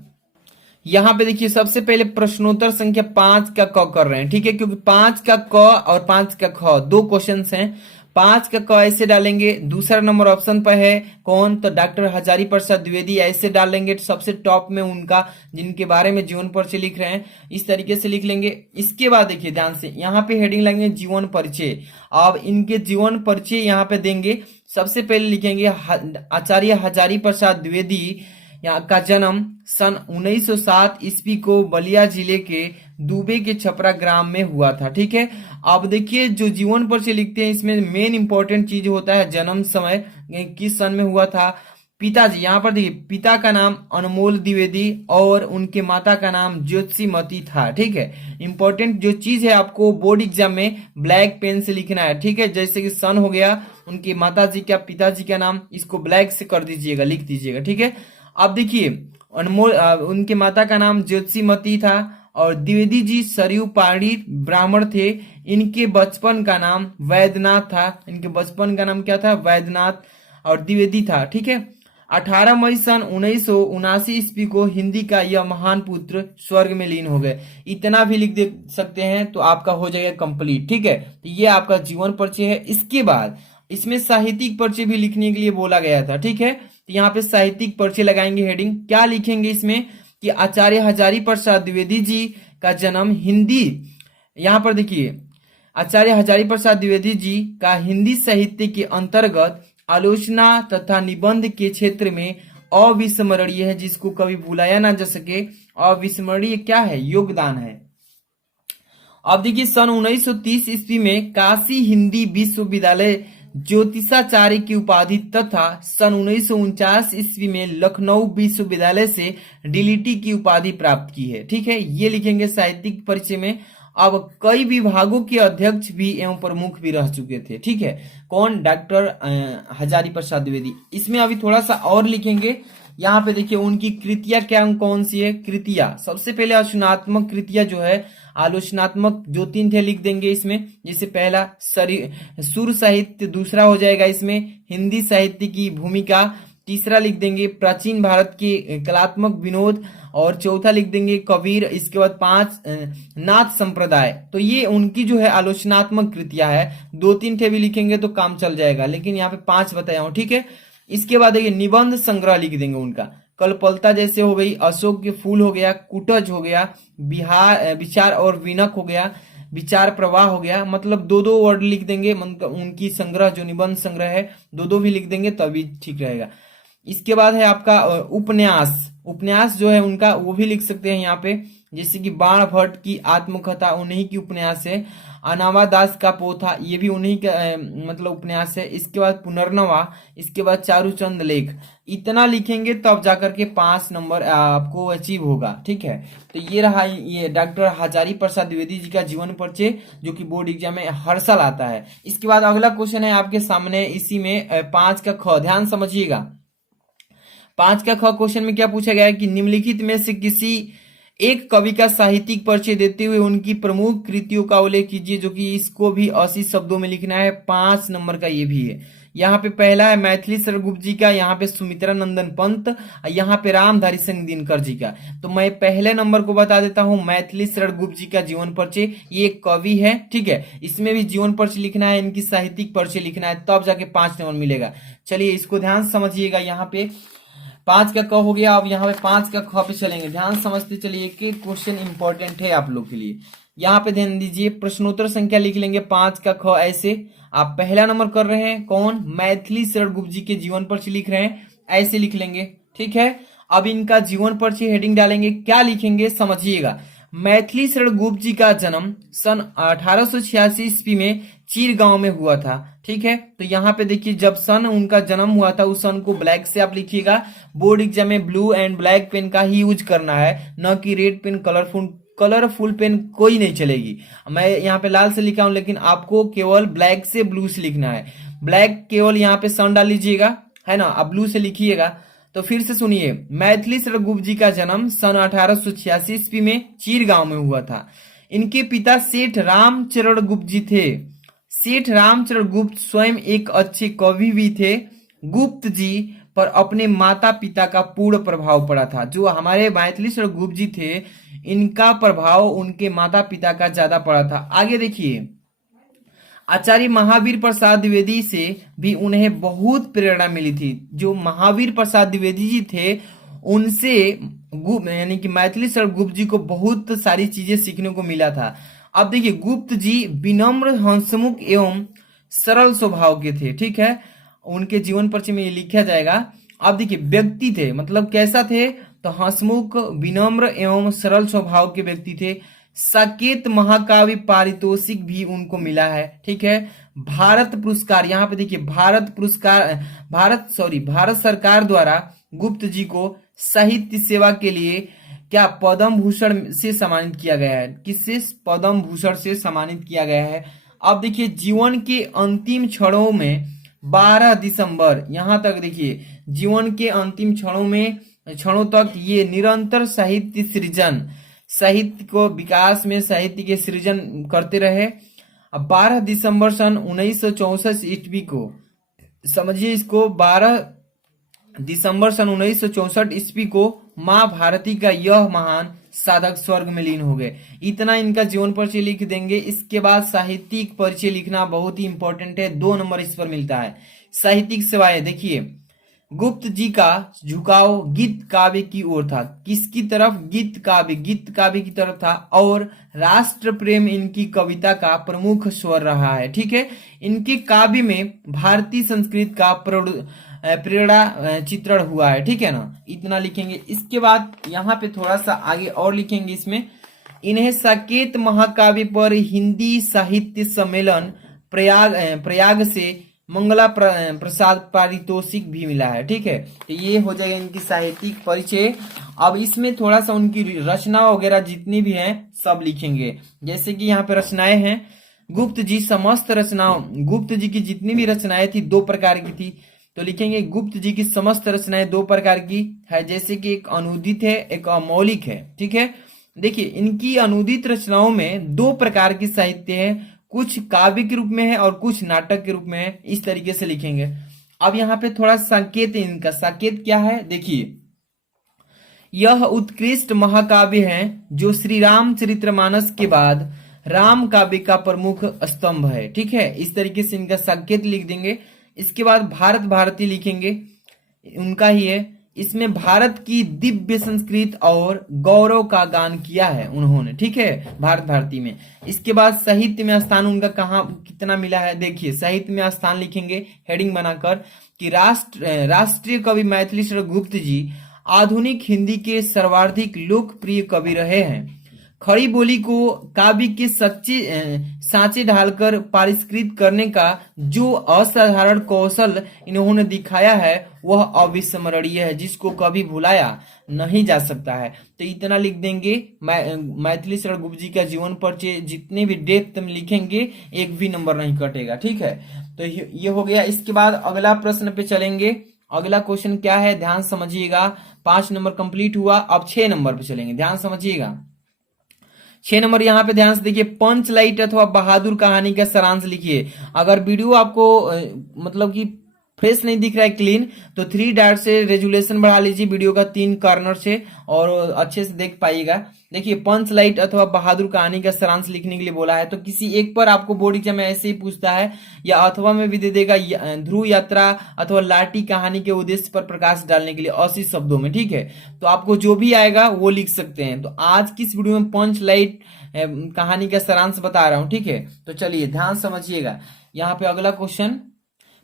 यहाँ पे देखिए सबसे पहले प्रश्नोत्तर संख्या 5 का क कर रहे हैं, ठीक है, क्योंकि 5 का क और 5 का ख 2 क्वेश्चन हैं। 5 का क ऐसे डालेंगे, दूसरा नंबर ऑप्शन पर है कौन, तो डॉक्टर हजारी प्रसाद द्विवेदी, ऐसे डालेंगे सबसे टॉप में उनका, जिनके बारे में जीवन परिचय लिख रहे हैं, इस तरीके से लिख लेंगे। इसके बाद देखिए ध्यान से, यहाँ पे हेडिंग लगेंगे जीवन परिचय। अब इनके जीवन परिचय यहाँ पे देंगे, सबसे पहले लिखेंगे आचार्य हजारी प्रसाद द्विवेदी यहाँ का जन्म सन 1907 ईस्वी को बलिया जिले के दुबे के छपरा ग्राम में हुआ था, ठीक है। अब देखिए जो जीवन परिचय लिखते हैं इसमें मेन इंपॉर्टेंट चीज होता है जन्म समय, किस सन में हुआ था। पिताजी, यहाँ पर देखिए पिता का नाम अनमोल द्विवेदी और उनके माता का नाम ज्योतिषीमती था, ठीक है। इंपॉर्टेंट जो चीज है आपको बोर्ड एग्जाम में ब्लैक पेन से लिखना है, ठीक है। जैसे कि सन हो गया, उनके माताजी का पिताजी का नाम, इसको ब्लैक से कर दीजिएगा, लिख दीजिएगा, ठीक है। अब देखिए अनमोल, उनके माता का नाम ज्योतिषीमती था और द्विवेदी जी सरयू पहाड़ी ब्राह्मण थे। इनके बचपन का नाम वैद्यनाथ था, इनके बचपन का नाम क्या था, वैद्यनाथ और द्विवेदी था, ठीक है। 18 मई सन 1979 ईस्वी को हिंदी का यह महान पुत्र स्वर्ग में लीन हो गए। इतना भी लिख दे सकते हैं तो आपका हो जाएगा कंप्लीट, ठीक है। तो ये आपका जीवन परिचय है। इसके बाद इसमें साहित्यिक परिचय भी लिखने के लिए बोला गया था, ठीक है। तो यहाँ पे साहित्यिक परिचय लगाएंगे, हेडिंग क्या लिखेंगे इसमें कि आचार्य हजारी प्रसाद द्विवेदी जी का जन्म हिंदी, यहाँ पर देखिए आचार्य हजारी प्रसाद द्विवेदी जी का हिंदी साहित्य के अंतर्गत आलोचना तथा निबंध के क्षेत्र में अविस्मरणीय है, जिसको कभी भुलाया ना जा सके। अविस्मरणीय क्या है, योगदान है। अब देखिए सन 1930 ईस्वी में काशी हिंदी विश्वविद्यालय ज्योतिषाचार्य की उपाधि तथा सन 1949 ईस्वी में लखनऊ विश्वविद्यालय से डीलिटी की उपाधि प्राप्त की है, ठीक है। ये लिखेंगे साहित्यिक परिचय में। अब कई विभागों के अध्यक्ष भी एवं प्रमुख भी रह चुके थे, ठीक है। कौन, डॉक्टर हजारी प्रसाद द्विवेदी। इसमें अभी थोड़ा सा और लिखेंगे। यहाँ पे देखिए उनकी कृतियां क्या कौन सी है, कृतियां सबसे पहले आलोचनात्मक कृतियां जो है, आलोचनात्मक जो 3 थे लिख देंगे इसमें। जैसे पहला सुर साहित्य, दूसरा हो जाएगा इसमें हिंदी साहित्य की भूमिका, तीसरा लिख देंगे प्राचीन भारत के कलात्मक विनोद, और चौथा लिख देंगे कबीर। इसके बाद 5 नाथ संप्रदाय। तो ये उनकी जो है आलोचनात्मक कृतियां है। 2-3 थे भी लिखेंगे तो काम चल जाएगा, लेकिन यहाँ पे 5 बताया हूं, ठीक है। इसके बाद देखिए निबंध संग्रह लिख देंगे उनका, कल्पलता जैसे हो गई, अशोक के फूल हो गया, कुटज हो गया, विचार और विनक हो गया, विचार प्रवाह हो गया। मतलब 2-2 वर्ड लिख देंगे, मतलब उनकी संग्रह जो निबंध संग्रह है 2-2 भी लिख देंगे तभी ठीक रहेगा। इसके बाद है आपका उपन्यास, उपन्यास जो है उनका वो भी लिख सकते हैं यहाँ पे, जैसे कि बाण भट्ट की आत्मकथा उन्हीं की उपन्यास है। अनावा दास का पोथा ये भी उन्हीं का मतलब उपन्यास है। इसके बाद पुनर्नवा, इसके बाद चारूचंद लेख। इतना लिखेंगे तब जाकर के 5 नंबर आपको अचीव होगा। ठीक है, तो ये रहा ये डॉक्टर हजारी प्रसाद द्विवेदी जी का जीवन परिचय, जो कि बोर्ड एग्जाम में हर साल आता है। इसके बाद अगला क्वेश्चन है आपके सामने, इसी में 5 का ख, ध्यान समझिएगा। 5 का ख क्वेश्चन में क्या पूछा गया है कि निम्नलिखित में से किसी एक कवि का साहित्यिक परिचय देते हुए उनकी प्रमुख कृतियों का उल्लेख कीजिए, जो कि इसको भी 80 शब्दों में लिखना है। 5 नंबर का ये भी है। यहाँ पे पहला है मैथिली शरण गुप्त जी का, यहाँ पे सुमित्रा नंदन पंत, यहाँ पे रामधारी सिंह दिनकर जी का। तो मैं पहले नंबर को बता देता हूँ, मैथिली शरण गुप्त जी का जीवन परिचय। ये एक कवि है, ठीक है, इसमें भी जीवन परिचय लिखना है, इनकी साहित्यिक परिचय लिखना है, तब जाके 5 नंबर मिलेगा। चलिए इसको ध्यान समझिएगा। यहाँ पे 5 का क हो गया। अब यहाँ पे 5 का ख पे चलेंगे, ध्यान समझते चलिए। एक एक क्वेश्चन इंपॉर्टेंट है आप लोग के लिए। यहाँ पे ध्यान दीजिए, प्रश्नोत्तर संख्या लिख लेंगे 5 का ख ऐसे। आप पहला नंबर कर रहे हैं कौन, मैथिली शरण गुप्त जी के जीवन परिचय लिख रहे हैं, ऐसे लिख लेंगे। ठीक है, अब इनका जीवन परिचय हेडिंग डालेंगे, क्या लिखेंगे समझिएगा। मैथिली शरण गुप्त जी का जन्म सन 1886 ईस्वी में चीर गांव में हुआ था। ठीक है, तो यहाँ पे देखिए जब सन उनका जन्म हुआ था उस सन को ब्लैक से आप लिखिएगा। बोर्ड एग्जाम में ब्लू एंड ब्लैक पेन का ही यूज करना है, न कि रेड पेन, कलरफुल पेन कोई नहीं चलेगी। मैं यहाँ पे लाल से लिखा हूं, लेकिन आपको केवल ब्लैक से ब्लू से लिखना है। ब्लैक केवल यहाँ पे सन डाल लीजिएगा, है ना, अब ब्लू से लिखिएगा। तो फिर से सुनिए, मैथिली शरण गुप्त जी का जन्म सन 1886 ईस्वी में चीर गांव में हुआ था। इनके पिता सेठ रामचरण गुप्त जी थे। सेठ रामचरण गुप्त स्वयं एक अच्छे कवि भी थे। गुप्त जी पर अपने माता पिता का पूर्ण प्रभाव पड़ा था। जो हमारे मैथिली शरण गुप्त जी थे, इनका प्रभाव उनके माता पिता का ज्यादा पड़ा था। आगे देखिए, आचार्य महावीर प्रसाद द्विवेदी से भी उन्हें बहुत प्रेरणा मिली थी। जो महावीर प्रसाद द्विवेदी जी थे, उनसे यानी कि मैथिली शरण गुप्त जी को बहुत सारी चीजें सीखने को मिला था। अब देखिए, गुप्त जी विनम्र, हंसमुख एवं सरल स्वभाव के थे। ठीक है, उनके जीवन परिचय में ये लिखा जाएगा। अब देखिए, व्यक्ति थे, मतलब कैसा थे, तो हंसमुख, विनम्र एवं सरल स्वभाव के व्यक्ति थे। साकेत महाकाव्य पारितोषिक भी उनको मिला है। ठीक है, भारत पुरस्कार, यहाँ पे देखिए भारत सरकार द्वारा गुप्त जी को साहित्य सेवा के लिए क्या पद्म भूषण से सम्मानित किया गया है। किससे, पद्म भूषण से सम्मानित किया गया है। अब देखिए, जीवन के अंतिम क्षणों में 12 दिसंबर, यहां तक देखिए, जीवन के अंतिम क्षणों तक ये निरंतर साहित्य सृजन, साहित्य को विकास में साहित्य के सृजन करते रहे। अब 12 दिसंबर सन 1964 ईस्वी को, समझिए इसको, 12 दिसंबर सन 1964 ईस्वी को माँ भारती का यह महान साधक स्वर्ग में लीन हो गए। इतना इनका जीवन परिचय लिख देंगे। इसके बाद साहित्यिक परिचय लिखना बहुत ही इंपॉर्टेंट है, 2 नंबर इस पर मिलता है। साहित्यिक सेवाएं देखिए, गुप्त जी का झुकाव गीत काव्य की ओर था। किसकी तरफ, गीत काव्य की तरफ था। और राष्ट्र प्रेम इनकी कविता का प्रमुख स्वर रहा है। ठीक है, इनके काव्य में भारतीय संस्कृति का प्रेरणा चित्रण हुआ है। ठीक है ना, इतना लिखेंगे। इसके बाद यहाँ पे थोड़ा सा आगे और लिखेंगे, इसमें इन्हें साकेत महाकाव्य पर हिंदी साहित्य सम्मेलन प्रयाग से मंगला प्रसाद पारितोषिक भी मिला है। ठीक है, तो ये हो जाएगा इनकी साहित्यिक परिचय। अब इसमें थोड़ा सा उनकी रचना वगैरह जितनी भी हैं सब लिखेंगे। जैसे कि यहाँ पे रचनाएं हैं, गुप्त जी गुप्त जी की जितनी भी रचनाएं थी 2 प्रकार की थी, तो लिखेंगे गुप्त जी की समस्त रचनाएं 2 प्रकार की है। जैसे कि एक अनुदित है, एक अमौलिक है। ठीक है, देखिए इनकी अनुदित रचनाओं में 2 प्रकार की साहित्य है, कुछ काव्य के रूप में है और कुछ नाटक के रूप में है। इस तरीके से लिखेंगे। अब यहाँ पे थोड़ा संकेत है, इनका संकेत क्या है देखिए, यह उत्कृष्ट महाकाव्य है जो श्री रामचरितमानस के बाद राम काव्य का प्रमुख स्तंभ है। ठीक है, इस तरीके से इनका संकेत लिख देंगे। इसके बाद भारत भारती लिखेंगे, उनका ही है। इसमें भारत की दिव्य संस्कृति और गौरव का गान किया है उन्होंने। ठीक है, भारत भारती में। इसके बाद साहित्य में स्थान उनका कहाँ कितना मिला है देखिए, साहित्य में स्थान लिखेंगे हेडिंग बनाकर कि राष्ट्रीय कवि मैथिली शरण गुप्त जी आधुनिक हिंदी के सर्वाधिक लोकप्रिय कवि रहे हैं। खड़ी बोली को काव्य के सांचे ढालकर परिष्कृत करने का जो असाधारण कौशल इन्होंने दिखाया है वह अविस्मरणीय है, जिसको कभी भुलाया नहीं जा सकता है। तो इतना लिख देंगे। मैथिली शरण गुप्त जी का जीवन परिचय जितने भी डेप्थ में लिखेंगे एक भी नंबर नहीं कटेगा, ठीक है। तो ये हो गया। इसके बाद अगला प्रश्न पे चलेंगे। अगला क्वेश्चन क्या है, ध्यान समझिएगा। 5 नंबर कंप्लीट हुआ, अब 6 नंबर पे चलेंगे, ध्यान समझिएगा। 6 नंबर यहाँ पे ध्यान से देखिए, पंच लाइट अथवा बहादुर कहानी का सारांश लिखिए। अगर वीडियो आपको मतलब कि फ्रेश नहीं दिख रहा है, क्लीन, तो 3 डॉट से रेजुलेशन बढ़ा लीजिए वीडियो का 3 कॉर्नर से, और अच्छे से देख पाइएगा। देखिए, पंच लाइट अथवा बहादुर कहानी का सारांश लिखने के लिए बोला है, तो किसी एक पर आपको बोर्ड एग्जाम में ऐसे ही पूछता है, या अथवा में भी दे देगा ध्रुव यात्रा अथवा लाठी कहानी के उद्देश्य पर प्रकाश डालने के लिए 80 शब्दों में, ठीक है। तो आपको जो भी आएगा वो लिख सकते हैं। तो आज की इस वीडियो में पंच लाइट कहानी का सारांश बता रहा हूं, ठीक है। तो चलिए ध्यान समझिएगा। यहाँ पे अगला क्वेश्चन,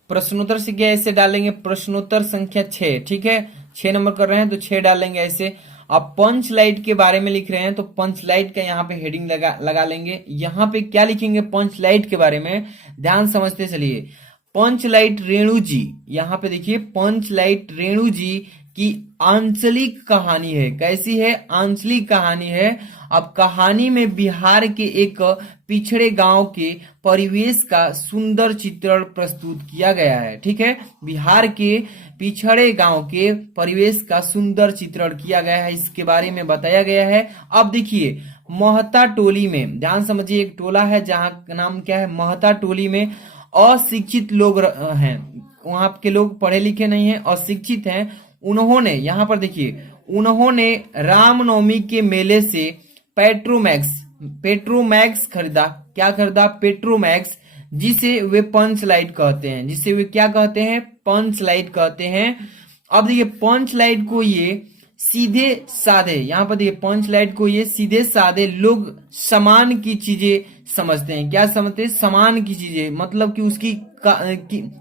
प्रश्नोत्तर से क्या ऐसे डालेंगे, प्रश्नोत्तर संख्या 6, ठीक है। 6 नंबर कर रहे हैं तो 6 डालेंगे ऐसे। अब पंच लाइट के बारे में लिख रहे हैं तो पंच लाइट का यहाँ पे हेडिंग लगा लेंगे। यहाँ पे क्या लिखेंगे पंच लाइट के बारे में, ध्यान समझते चलिए। पंच लाइट रेणु जी, यहाँ पे देखिए, पंच लाइट रेणु जी की आंचलिक कहानी है। कैसी है, आंचलिक कहानी है। अब कहानी में बिहार के एक पिछड़े गांव के परिवेश का सुंदर चित्रण प्रस्तुत किया गया है, ठीक है। बिहार के पिछड़े गांव के परिवेश का सुंदर चित्रण किया गया है, इसके बारे में बताया गया है। अब देखिए, महता टोली में, ध्यान समझिए, एक टोला है जहां का नाम क्या है, महता टोली में अशिक्षित लोग हैं। वहां के लोग पढ़े लिखे नहीं हैं, अशिक्षित हैं। उन्होंने, यहां पर देखिए, उन्होंने रामनवमी के मेले से पेट्रोमैक्स खरीदा। क्या खरीदा, पेट्रोमैक्स, जिसे वे पंच लाइट कहते हैं, जिसे वे क्या कहते हैं, पंच लाइट कहते हैं। अब देखिए, पंच लाइट को ये सीधे साधे, यहाँ पर देखिए, पंच लाइट को ये सीधे साधे लोग सामान की चीजें समझते हैं। क्या समझते हैं, सामान की चीजें, मतलब कि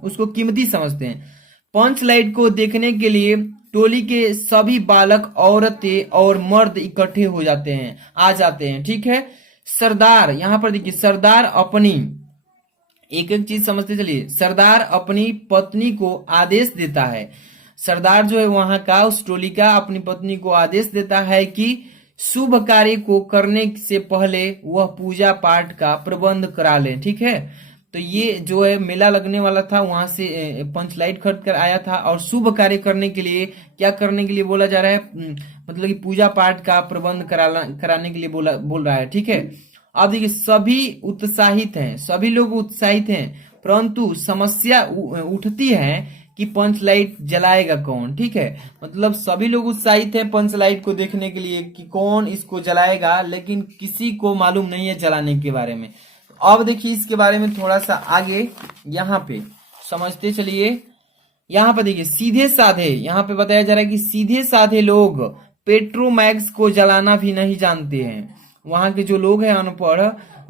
उसको कीमती समझते हैं। पंच लाइट को देखने के लिए टोली के सभी बालक, औरतें और मर्द इकट्ठे हो जाते हैं, आ जाते हैं, ठीक है। सरदार, यहां पर देखिए, सरदार अपनी, एक एक चीज समझते चलिए, सरदार अपनी पत्नी को आदेश देता है। सरदार जो है वहां का, उस टोली का, अपनी पत्नी को आदेश देता है कि शुभ कार्य को करने से पहले वह पूजा पाठ का प्रबंध करा ले, ठीक है। तो ये जो है मेला लगने वाला था, वहां से पंच लाइट खरीद कर आया था, और शुभ कार्य करने के लिए, क्या करने के लिए बोला जा रहा है, मतलब कि पूजा पाठ का प्रबंध कराने के लिए बोल रहा है, ठीक है। अब देखिए, सभी उत्साहित हैं, सभी लोग उत्साहित हैं, परंतु समस्या उठती है कि पंच लाइट जलाएगा कौन, ठीक है। मतलब सभी लोग उत्साहित हैं पंच लाइट को देखने के लिए कि कौन इसको जलाएगा, लेकिन किसी को मालूम नहीं है जलाने के बारे में। अब देखिए, इसके बारे में थोड़ा सा आगे यहाँ पे समझते चलिए। यहाँ पे देखिए, सीधे साधे, यहाँ पे बताया जा रहा है कि सीधे साधे लोग पेट्रोमैक्स को जलाना भी नहीं जानते हैं। वहां के जो लोग हैं अनपढ़,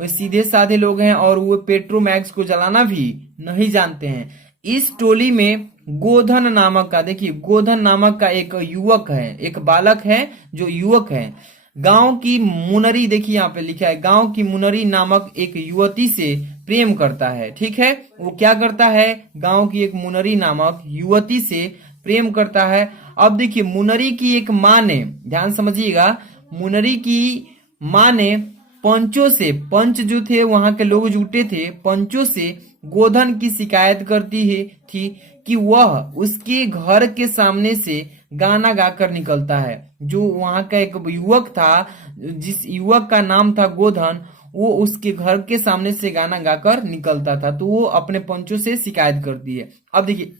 वे सीधे साधे लोग हैं और वो पेट्रोमैक्स को जलाना भी नहीं जानते हैं। इस टोली में गोधन नामक का, देखिए, गोधन नामक का एक युवक है, एक बालक है जो युवक है। गांव की मुनरी, देखिए यहाँ पे लिखा है, गांव की मुनरी नामक एक युवती से प्रेम करता है, ठीक है। वो क्या करता है, गांव की एक मुनरी नामक युवती से प्रेम करता है। अब देखिए, मुनरी की एक माँ ने, ध्यान समझिएगा, मुनरी की माँ ने पंचों से, पंच जो थे वहां के लोग जुटे थे, पंचों से गोधन की शिकायत करती है थी कि वह उसके घर के सामने से गाना गाकर निकलता है। जो वहां का एक युवक था, जिस युवक का नाम था गोधन, वो उसके घर के सामने से गाना गाकर निकलता था, तो वो अपने पंचों से शिकायत करती है। अब देखिए,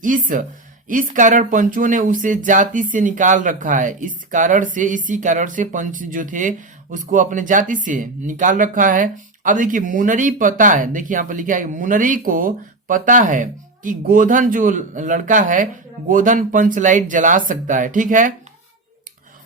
इस कारण पंचों ने उसे जाति से निकाल रखा है। इसी कारण से पंच जो थे उसको अपने जाति से निकाल रखा है। अब देखिए, मुनरी पता है, देखिए यहाँ पर लिखा है, मुनरी को पता है कि गोधन जो लड़का है, गोधन पंच लाइट जला सकता है, ठीक है।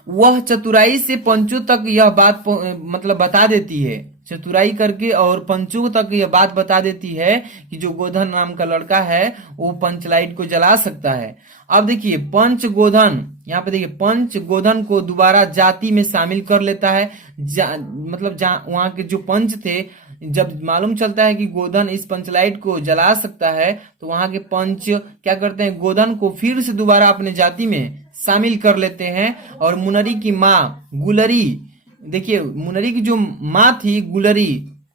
वह चतुराई से पंचों तक यह बात मतलब बता देती है, चतुराई करके और पंचों तक यह बात बता देती है कि जो गोधन नाम का लड़का है वो पंचलाइट को जला सकता है। अब देखिए पंच गोधन, यहाँ पे देखिए पंच गोधन को दोबारा जाति में शामिल कर लेता है। मतलब वहां के जो पंच थे, जब मालूम चलता है कि गोधन इस पंचलाइट को जला सकता है तो वहां के पंच क्या करते हैं, गोधन को फिर से दोबारा अपने जाति में शामिल कर लेते हैं। और मुनरी की माँ गुलरी, देखिए मुनरी की जो माँ थी गुलरी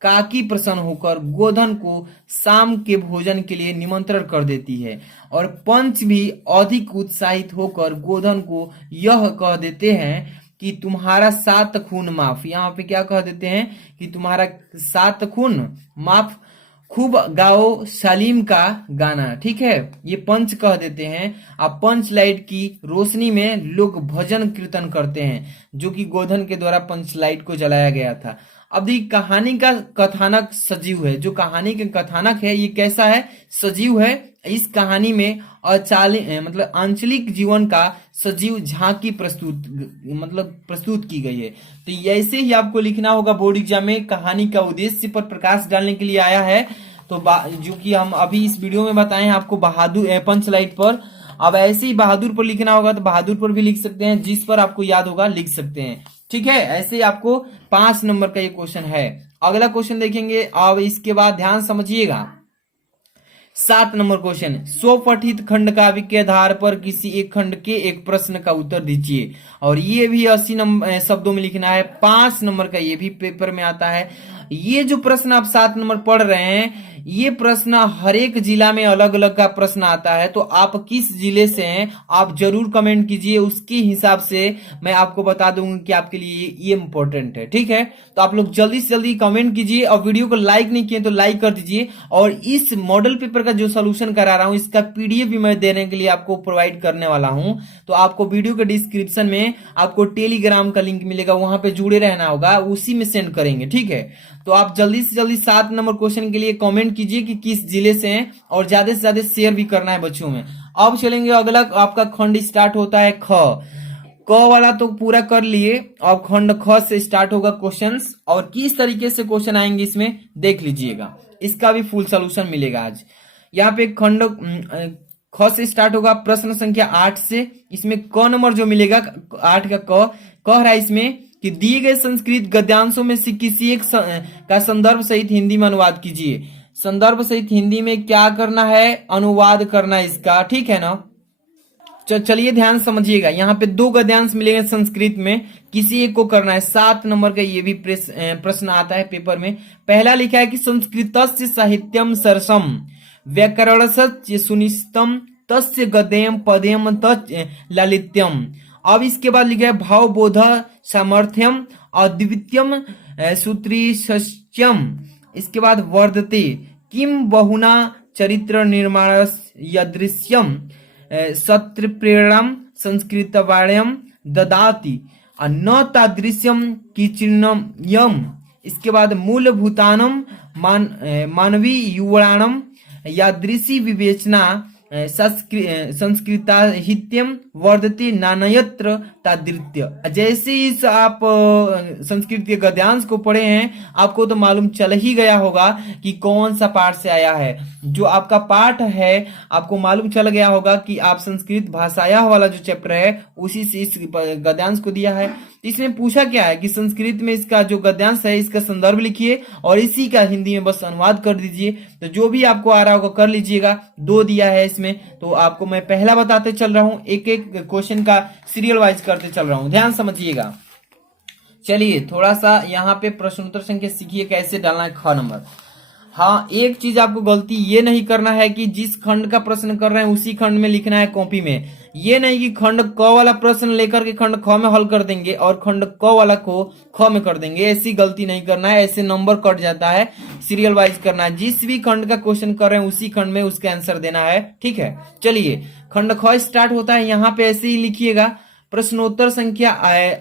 काकी प्रसन्न होकर गोधन को शाम के भोजन के लिए निमंत्रण कर देती है। और पंच भी अधिक उत्साहित होकर गोधन को यह कह देते हैं कि तुम्हारा 7 खून माफ। यहाँ पे क्या कह देते हैं कि तुम्हारा 7 खून माफ, खूब गाओ सलीम का गाना। ठीक है, ये पंच कह देते हैं। अब पंच लाइट की रोशनी में लोग भजन कीर्तन करते हैं, जो कि गोधन के द्वारा पंच लाइट को जलाया गया था। अब देखिए कहानी का कथानक सजीव है। जो कहानी का कथानक है ये कैसा है, सजीव है। इस कहानी में मतलब आंचलिक जीवन का सजीव झांकी प्रस्तुत की गई है। तो ऐसे ही आपको लिखना होगा बोर्ड एग्जाम में। कहानी का उद्देश्य पर प्रकाश डालने के लिए आया है, तो जो कि हम अभी इस वीडियो में बताए हैं आपको बहादुर पंचलाइट पर। अब ऐसे ही बहादुर पर लिखना होगा तो बहादुर पर भी लिख सकते हैं, जिस पर आपको याद होगा लिख सकते हैं। ठीक है, ऐसे ही आपको 5 नंबर का ये क्वेश्चन है। अगला क्वेश्चन देखेंगे, अब इसके बाद ध्यान समझिएगा। 7 नंबर क्वेश्चन, स्वपठित खंड काव्य के आधार पर किसी एक खंड के एक प्रश्न का उत्तर दीजिए। और ये भी 80 नंबर शब्दों में लिखना है। 5 नंबर का ये भी पेपर में आता है। ये जो प्रश्न आप 7 नंबर पढ़ रहे हैं, ये प्रश्न हर एक जिला में अलग अलग का प्रश्न आता है। तो आप किस जिले से हैं आप जरूर कमेंट कीजिए, उसके हिसाब से मैं आपको बता दूंगा कि आपके लिए ये इंपॉर्टेंट है। ठीक है, तो आप लोग जल्दी से जल्दी कमेंट कीजिए और वीडियो को लाइक नहीं किए तो लाइक कर दीजिए। और इस मॉडल पेपर का जो सोल्यूशन करा रहा हूं, इसका पीडीएफ भी मैं देने के लिए आपको प्रोवाइड करने वाला हूं। तो आपको वीडियो के डिस्क्रिप्शन में आपको टेलीग्राम का लिंक मिलेगा, वहां पे जुड़े रहना होगा, उसी में सेंड करेंगे। ठीक है, तो आप जल्दी से जल्दी 7 नंबर क्वेश्चन के लिए कमेंट कीजिए कि किस जिले से हैं, और ज्यादा से ज्यादा शेयर भी करना है बच्चों में। अब चलेंगे अगला, आपका खंड स्टार्ट होता है ख। क वाला तो पूरा कर लिए, अब खंड ख से स्टार्ट होगा क्वेश्चंस, और किस तरीके से क्वेश्चन आएंगे इसमें देख लीजिएगा। इसका भी फुल सोल्यूशन मिलेगा आज। यहाँ पे खंड ख से स्टार्ट होगा प्रश्न संख्या 8 से। इसमें क नंबर जो मिलेगा 8 का क कह रहा है इसमें कि दिए गए संस्कृत गद्यांशों में से किसी एक का संदर्भ सहित हिंदी में अनुवाद कीजिए। संदर्भ सहित हिंदी में क्या करना है, अनुवाद करना है इसका। ठीक है ना, चलिए ध्यान समझिएगा। यहाँ पे 2 गद्यांश मिलेंगे संस्कृत में, किसी एक को करना है। 7 नंबर का ये भी प्रश्न आता है पेपर में। पहला लिखा है कि संस्कृतस्य साहित्यम सरसम व्याकरणस्य सुनिश्चितम तस्य गद्यम पद्यम तत् ललित्यम। अब इसके बाद लिखा है भावबोध सामर्थ्यम अद्वितीयम सूत्रीष्यम। इसके बाद वर्धते किम बहुना चरित्र निर्माण यदृश्यम सत्र प्रेरणम संस्कृतवाण्यम ददाति न तादृश्यम किचिन्नयम। इसके बाद मूलभूतानम मानवी युवाणम यादृशी विवेचना संस्कृताहित्यम वर्धति नानयत्र तादृत्य। जैसे इस आप संस्कृत के गद्यांश को पढ़े हैं, आपको तो मालूम चल ही गया होगा कि कौन सा पाठ से आया है। जो आपका पाठ है आपको मालूम चल गया होगा कि आप संस्कृत भाषाया वाला जो चैप्टर है उसी से इस गद्यांश को दिया है। इसमें पूछा क्या है कि संस्कृत में इसका जो गद्यांश है इसका संदर्भ लिखिए और इसी का हिंदी में बस अनुवाद कर दीजिए। तो जो भी आपको आ रहा होगा कर लीजिएगा। 2 दिया है इसमें, तो आपको मैं पहला बताते चल रहा हूं, एक एक क्वेश्चन का सीरियल वाइज करते चल रहा हूं, ध्यान समझिएगा। चलिए थोड़ा सा यहाँ पे प्रश्नोत्तर संख्या सीखिए कैसे डालना है ख नंबर। हाँ, एक चीज आपको गलती ये नहीं करना है कि जिस खंड का प्रश्न कर रहे हैं उसी खंड में लिखना है कॉपी में। ये नहीं कि खंड क वाला प्रश्न लेकर के खंड ख में हल कर देंगे और खंड क वाला को ख में कर देंगे। ऐसी गलती नहीं करना है, ऐसे नंबर कट जाता है। सीरियल वाइज करना है, जिस भी खंड का क्वेश्चन कर रहे हैं उसी खंड में उसका आंसर देना है। ठीक है, चलिए खंड ख स्टार्ट होता है। यहाँ पे ऐसे ही लिखिएगा, प्रश्नोत्तर संख्या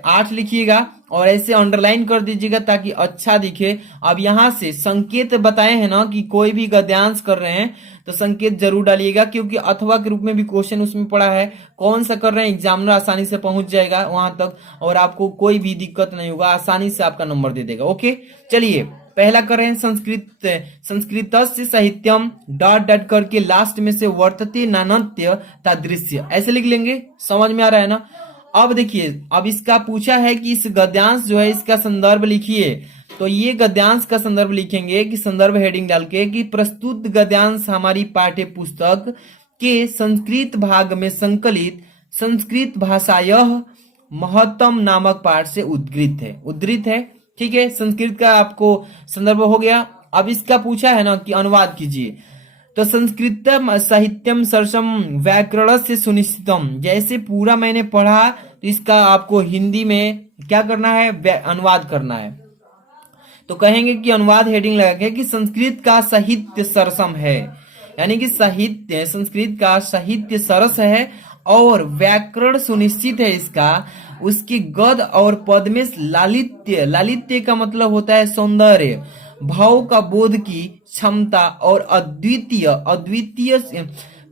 8 लिखिएगा और ऐसे अंडरलाइन कर दीजिएगा ताकि अच्छा दिखे। अब यहाँ से संकेत बताए हैं ना कि कोई भी गद्यांश कर रहे हैं तो संकेत जरूर डालिएगा, क्योंकि अथवा के रूप में भी क्वेश्चन उसमें पड़ा है। कौन सा कर रहे हैं, एग्जामिनर आसानी से पहुंच जाएगा वहां तक और आपको कोई भी दिक्कत नहीं होगा, आसानी से आपका नंबर दे देगा। ओके, चलिए पहला कर रहे हैं संस्कृतस्य साहित्यम डॉट डॉट करके लास्ट में से वर्तते नानत्य तादृश्य ऐसे लिख लेंगे। समझ में आ रहा है ना। अब देखिए, अब इसका पूछा है कि इस गद्यांश जो है इसका संदर्भ लिखिए। तो ये गद्यांश का संदर्भ लिखेंगे कि संदर्भ हेडिंग डाल के कि प्रस्तुत गद्यांश हमारी पाठ्य पुस्तक के संस्कृत भाग में संकलित संस्कृत भाषायः महत्तम नामक पाठ से उद्धृत है। ठीक है, संस्कृत का आपको संदर्भ हो गया। अब इसका पूछा है ना कि अनुवाद कीजिए, तो संस्कृतम साहित्यम सरसम व्याकरण से सुनिश्चितम, जैसे पूरा मैंने पढ़ा तो इसका आपको हिंदी में क्या करना है, अनुवाद करना है। तो कहेंगे कि अनुवाद हेडिंग लगा के कि संस्कृत का साहित्य सरसम है, यानी कि साहित्य संस्कृत का साहित्य सरस है और व्याकरण सुनिश्चित है इसका। उसकी गद और पद में लालित्य का मतलब होता है सौंदर्य, भाव का बोध की क्षमता और अद्वितीय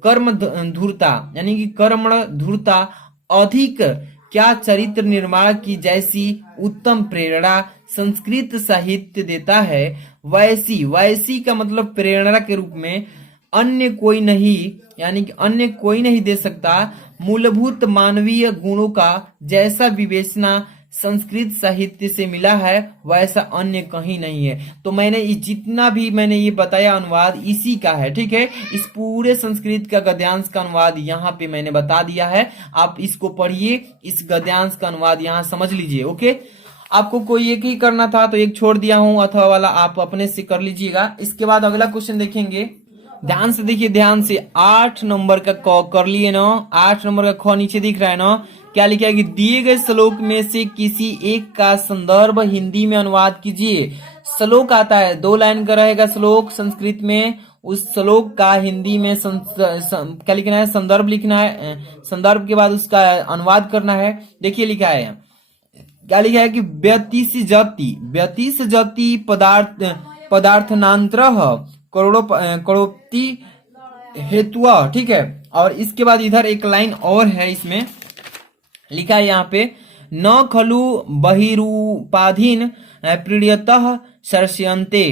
कर्म धूर्ता, यानी कि कर्म धूर्ता अधिक क्या चरित्र निर्माण की जैसी उत्तम प्रेरणा संस्कृत साहित्य देता है, वैसी का मतलब प्रेरणा के रूप में अन्य कोई नहीं, यानी कि अन्य कोई नहीं दे सकता। मूलभूत मानवीय गुणों का जैसा विवेचना संस्कृत साहित्य से मिला है वैसा अन्य कहीं नहीं है। तो मैंने जितना भी मैंने ये बताया अनुवाद इसी का है। ठीक है, इस पूरे संस्कृत का गद्यांश का अनुवाद यहाँ पे मैंने बता दिया है। आप इसको पढ़िए, इस गद्यांश का अनुवाद यहाँ समझ लीजिए। ओके, आपको कोई एक ही करना था तो एक छोड़ दिया हूं, अथवा वाला आप अपने से कर लीजिएगा। इसके बाद अगला क्वेश्चन देखेंगे, ध्यान से देखिए, ध्यान से। 8 नंबर का क कर लिए ना, 8 नंबर का ख नीचे दिख रहा है ना, क्या लिखा है कि दिए गए श्लोक में से किसी एक का संदर्भ हिंदी में अनुवाद कीजिए। श्लोक आता है, 2 लाइन का रहेगा श्लोक संस्कृत में, उस श्लोक का हिंदी में क्या लिखना है, संदर्भ लिखना है। संदर्भ के बाद उसका अनुवाद करना है। देखिए लिखा है, क्या लिखा है कि व्यतीस जति पदार्थनांतर करोड़ोपति हेतुआ। ठीक है, और इसके बाद इधर एक लाइन और है, इसमें लिखा है यहाँ पे, न खलु बहिरूपाधीन प्रीयतः शर्ष्यन्ते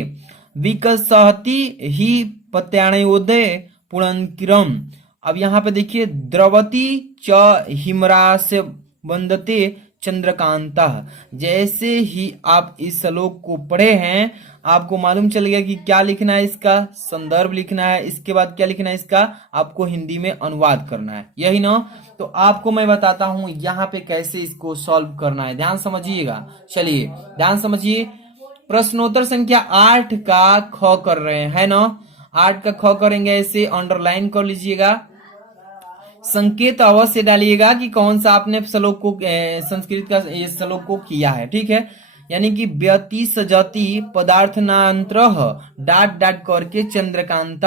विकसहति ही पत्याणयोदय पुनंकिरम। अब यहाँ पे देखिए, द्रवती च हिमरास्य वंदते चंद्रकांता। जैसे ही आप इस श्लोक को पढ़े हैं आपको मालूम चल गया कि क्या लिखना है, इसका संदर्भ लिखना है। इसके बाद क्या लिखना है, इसका आपको हिंदी में अनुवाद करना है, यही ना। तो आपको मैं बताता हूं यहाँ पे कैसे इसको सॉल्व करना है, ध्यान समझिएगा। चलिए ध्यान समझिए, प्रश्नोत्तर संख्या 8 का ख कर रहे हैं, है ना। 8 का ख करेंगे, ऐसे अंडरलाइन कर लीजिएगा। संकेत अवश्य डालिएगा कि कौन सा आपने श्लोक को संस्कृत का ये श्लोक को किया है। ठीक है, यानी कि व्यतीस जति पदार्थनांतर डाट डाट करके चंद्रकांत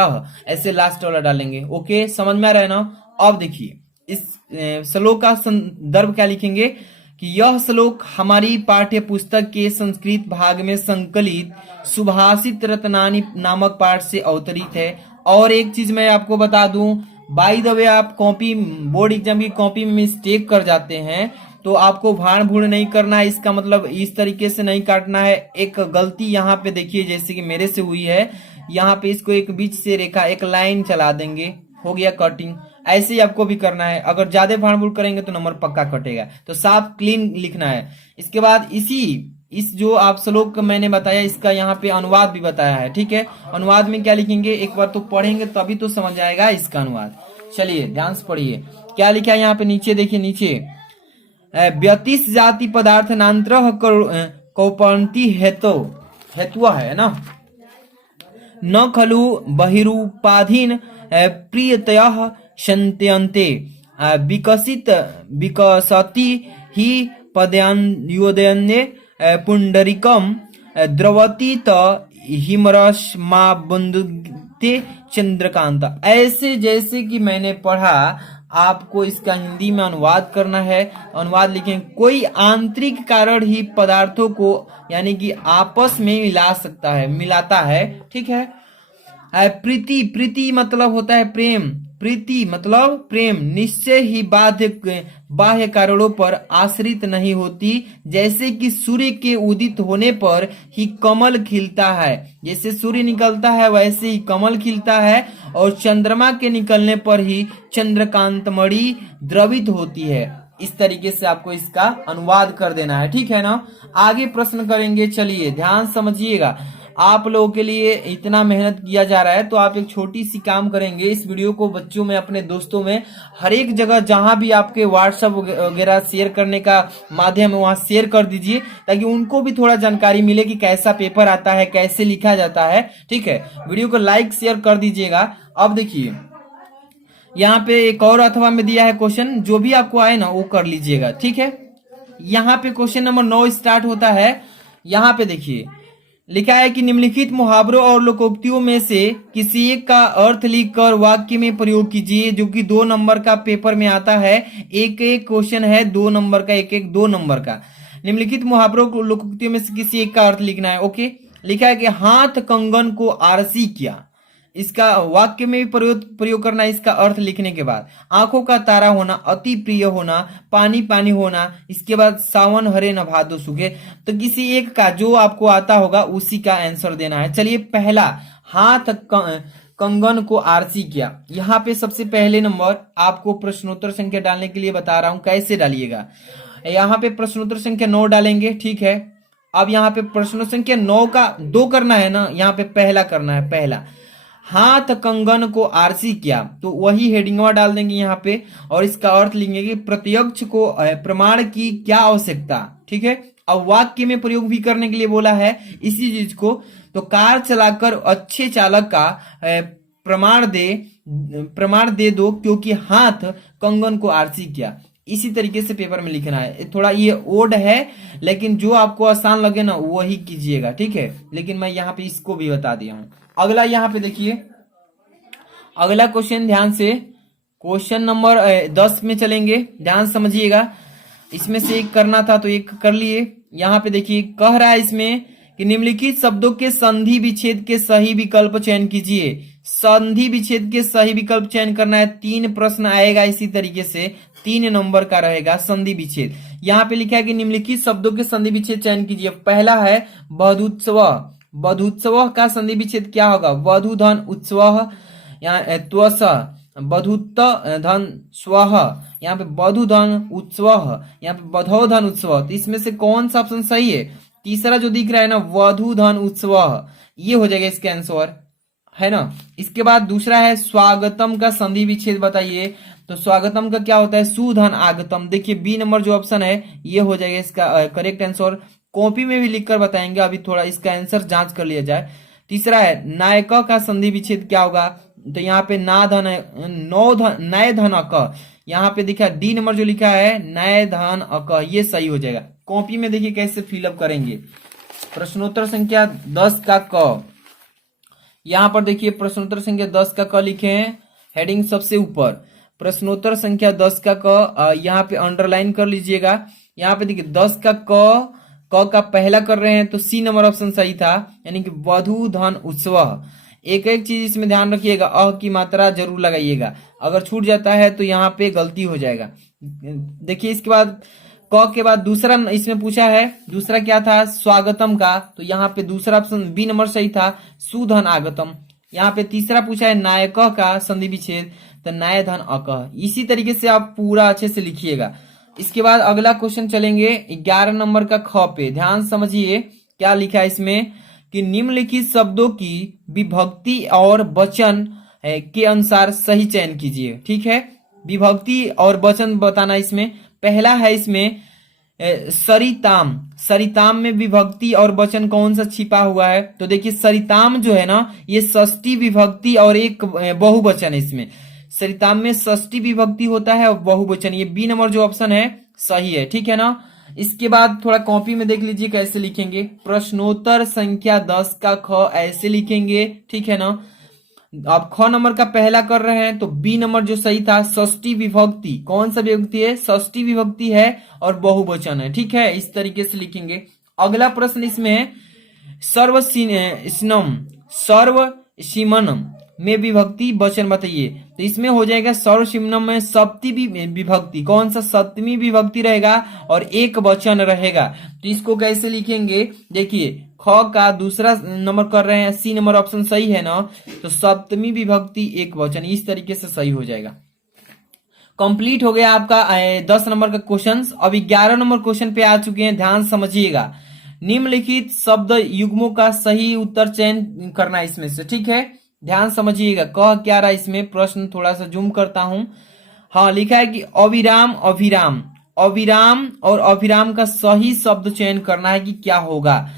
ऐसे लास्ट वाला डालेंगे। ओके, समझ में आ रहा है ना। अब देखिए, इस श्लोक का संदर्भ क्या लिखेंगे कि यह श्लोक हमारी पाठ्य पुस्तक के संस्कृत भाग में संकलित सुभाषित रत्नानी नामक पाठ से अवतरित है। और एक चीज मैं आपको बता दूं, बाय द वे, आप कॉपी बोर्ड एग्जाम की कॉपी में मिस्टेक कर जाते हैं तो आपको भाड़ भूड़ नहीं करना है। इसका मतलब इस तरीके से नहीं काटना है। एक गलती यहाँ पे देखिए, जैसे कि मेरे से हुई है, यहाँ पे इसको एक बीच से रेखा एक लाइन चला देंगे, हो गया कटिंग। ऐसे ही आपको भी करना है। अगर ज्यादा भाड़ भूड़ करेंगे तो नंबर पक्का कटेगा। तो साफ क्लीन लिखना है। इसके बाद इस जो आप श्लोक मैंने बताया इसका यहाँ पे अनुवाद भी बताया है। ठीक है, अनुवाद में क्या लिखेंगे, एक बार तो पढ़ेंगे तभी तो समझ आएगा इसका अनुवाद। चलिए ध्यान से पढ़िए, क्या लिखा है यहाँ पे नीचे देखिए, नीचे व्यतीस जाति पदार्थ नांतर कौपंती हेतु है ना, न खलु बहिरूपाधीन प्रियतयः शन्त्यन्ते विकसति ही पद्यान्योदयन्ये पुंडरीकम द्रवती त हिमरश्मा बंदुते चंद्रकांत। ऐसे जैसे कि मैंने पढ़ा आपको इसका हिंदी में अनुवाद करना है। अनुवाद लिखें, कोई आंतरिक कारण ही पदार्थों को यानी कि आपस में मिला सकता है, मिलाता है। ठीक है। प्रीति, प्रीति मतलब होता है प्रेम, प्रीति मतलब प्रेम निश्चय ही बाह्य कारणों पर आश्रित नहीं होती। जैसे कि सूर्य के उदित होने पर ही कमल खिलता है, जैसे सूर्य निकलता है वैसे ही कमल खिलता है, और चंद्रमा के निकलने पर ही चंद्रकांतमणि द्रवित होती है। इस तरीके से आपको इसका अनुवाद कर देना है। ठीक है ना। आगे प्रश्न करेंगे, चलिए ध्यान समझिएगा। आप लोगों के लिए इतना मेहनत किया जा रहा है, तो आप एक छोटी सी काम करेंगे, इस वीडियो को बच्चों में, अपने दोस्तों में, हर एक जगह जहां भी आपके व्हाट्सएप वगैरह शेयर करने का माध्यम है वहां शेयर कर दीजिए, ताकि उनको भी थोड़ा जानकारी मिले कि कैसा पेपर आता है, कैसे लिखा जाता है। ठीक है। वीडियो को लाइक शेयर कर दीजिएगा। अब देखिए यहाँ पे एक और अथवा में दिया है क्वेश्चन, जो भी आपको आए ना वो कर लीजिएगा। ठीक है। यहाँ पे क्वेश्चन नंबर 9 स्टार्ट होता है। यहाँ पे देखिए लिखा है कि निम्नलिखित मुहावरों और लोकोक्तियों में से किसी एक का अर्थ लिखकर वाक्य में प्रयोग कीजिए, जो कि 2 नंबर का पेपर में आता है। एक एक क्वेश्चन है 2 नंबर का, एक एक 2 नंबर का। निम्नलिखित मुहावरों को लोकोक्तियों में से किसी एक का अर्थ लिखना है। ओके। लिखा है कि हाथ कंगन को आरसी किया, इसका वाक्य में भी प्रयोग करना है। इसका अर्थ लिखने के बाद आंखों का तारा होना, अति प्रिय होना, पानी पानी होना, इसके बाद सावन हरे न भादो सूखे। तो किसी एक का जो आपको आता होगा उसी का आंसर देना है। चलिए पहला, हाथ कंगन को आरसी किया। यहाँ पे सबसे पहले नंबर आपको प्रश्नोत्तर संख्या डालने के लिए बता रहा हूं, कैसे डालिएगा। यहाँ पे प्रश्नोत्तर संख्या 9 डालेंगे। ठीक है। अब यहाँ पे प्रश्न संख्या 9 का 2 करना है ना, यहाँ पे पहला करना है। पहला, हाथ कंगन को आरसी किया, तो वही हेडिंगवा डाल देंगे यहाँ पे, और इसका अर्थ लिखेंगे कि प्रत्यक्ष को प्रमाण की क्या आवश्यकता। ठीक है। अब वाक्य में प्रयोग भी करने के लिए बोला है इसी चीज को, तो कार चलाकर अच्छे चालक का प्रमाण दे दो, क्योंकि हाथ कंगन को आरसी किया। इसी तरीके से पेपर में लिखना है। थोड़ा ये ओड है, लेकिन जो आपको आसान लगे ना वही कीजिएगा। ठीक है। लेकिन मैं यहाँ पे इसको भी बता दिया हूं। अगला यहाँ पे देखिए, अगला क्वेश्चन ध्यान से, क्वेश्चन नंबर 10 में चलेंगे, ध्यान समझिएगा। इसमें से एक करना था तो एक कर लिए। यहाँ पे देखिए कह रहा है इसमें कि निम्नलिखित शब्दों के संधि विच्छेद के सही विकल्प चयन कीजिए। संधि विच्छेद के सही विकल्प चयन करना है। 3 प्रश्न आएगा इसी तरीके से, 3 नंबर का रहेगा संधि विच्छेद। यहाँ पे लिखा है कि निम्नलिखित शब्दों के संधि विच्छेद चयन कीजिए। पहला है वधूत्सव। वधूत्सव का संधि विच्छेद क्या होगा? वधु धन उत्सव, यहाँ त्वस, वधुत्त धन स्व, यहाँ पे वधु धन उत्सव, यहाँ पे वधो धन उत्सव। तो इसमें से कौन सा ऑप्शन सही है? तीसरा जो दिख रहा है ना, वधु धन उत्सव, ये हो जाएगा इसका आंसर, है ना। इसके बाद दूसरा है स्वागतम का संधि विच्छेद बताइए। तो स्वागतम का क्या होता है? सुधन आगतम। देखिए बी नंबर जो ऑप्शन है ये हो जाएगा इसका करेक्ट आंसर। कॉपी में भी लिखकर बताएंगे, अभी थोड़ा इसका आंसर जांच कर लिया जाए। तीसरा है नायक का संधि विच्छेद क्या होगा? तो यहाँ पे ना धन नौ धन नय धन अक, यहाँ पे दिखा डी नंबर जो लिखा है नय धन अक, ये सही हो जाएगा। कॉपी में देखिए कैसे फिलअप करेंगे। प्रश्नोत्तर संख्या 10 का क, यहाँ पर देखिए प्रश्नोत्तर संख्या 10 का क लिखे हैं, हेडिंग सबसे ऊपर। प्रश्नोत्तर संख्या 10 का क यहाँ पे अंडरलाइन कर लीजिएगा। यहाँ पे देखिए 10 का क का पहला कर रहे हैं तो सी नंबर ऑप्शन सही था, यानी कि वधु धन उत्सव। एक एक चीज इसमें ध्यान रखिएगा, अ की मात्रा जरूर लगाइएगा, अगर छूट जाता है तो यहाँ पे गलती हो जाएगा। देखिए इसके बाद क के बाद दूसरा इसमें पूछा है, दूसरा क्या था? स्वागतम का, तो यहाँ पे दूसरा ऑप्शन बी नंबर सही था, सुधन आगतम। यहाँ पे तीसरा पूछा है नायक का संधि विच्छेद, तो नाय धन अक। इसी तरीके से आप पूरा अच्छे से लिखिएगा। इसके बाद अगला क्वेश्चन चलेंगे 11 नंबर का ख पे, ध्यान समझिए क्या लिखा है इसमें कि निम्नलिखित शब्दों की विभक्ति और वचन के अनुसार सही चयन कीजिए। ठीक है। विभक्ति और वचन बताना इसमें। पहला है इसमें सरिताम। सरिताम में विभक्ति और वचन कौन सा छिपा हुआ है? तो देखिए सरिताम जो है ना, ये षष्ठी विभक्ति और एक बहुवचन है। इसमें सरिताम में षष्ठी विभक्ति होता है और बहुवचन, ये बी नंबर जो ऑप्शन है सही है। ठीक है ना। इसके बाद थोड़ा कॉपी में देख लीजिए कैसे लिखेंगे। प्रश्नोत्तर संख्या 10 का ख ऐसे लिखेंगे, ठीक है ना। अब ख नंबर का पहला कर रहे हैं तो बी नंबर जो सही था, षष्ठी विभक्ति। कौन सा विभक्ति है? षष्ठी विभक्ति है और बहुवचन है। ठीक है, इस तरीके से लिखेंगे। अगला प्रश्न इसमें है सर्वसीनम सर्वसीमनम में विभक्ति वचन बताइए। तो इसमें हो जाएगा सर्वसीमनम में सप्तमी विभक्ति। कौन सा? सप्तमी विभक्ति रहेगा और एक वचन रहेगा। तो इसको कैसे लिखेंगे? देखिए, ख का दूसरा नंबर कर रहे हैं, सी नंबर ऑप्शन सही है ना, तो सप्तमी विभक्ति एक वचन, इस तरीके से सही हो जाएगा। कंप्लीट हो गया आपका 10 नंबर का क्वेश्चन। अब 11 नंबर क्वेश्चन पे आ चुके हैं, ध्यान समझिएगा। निम्नलिखित शब्द युग्मों का सही उत्तर चयन करना है इसमें से। ठीक है, ध्यान समझिएगा। कह क्या रहा है इसमें प्रश्न, थोड़ा सा जूम करता हूं। हाँ, लिखा है कि अविराम अभिराम, अविराम और अभिराम का सही शब्द चयन करना है कि क्या होगा।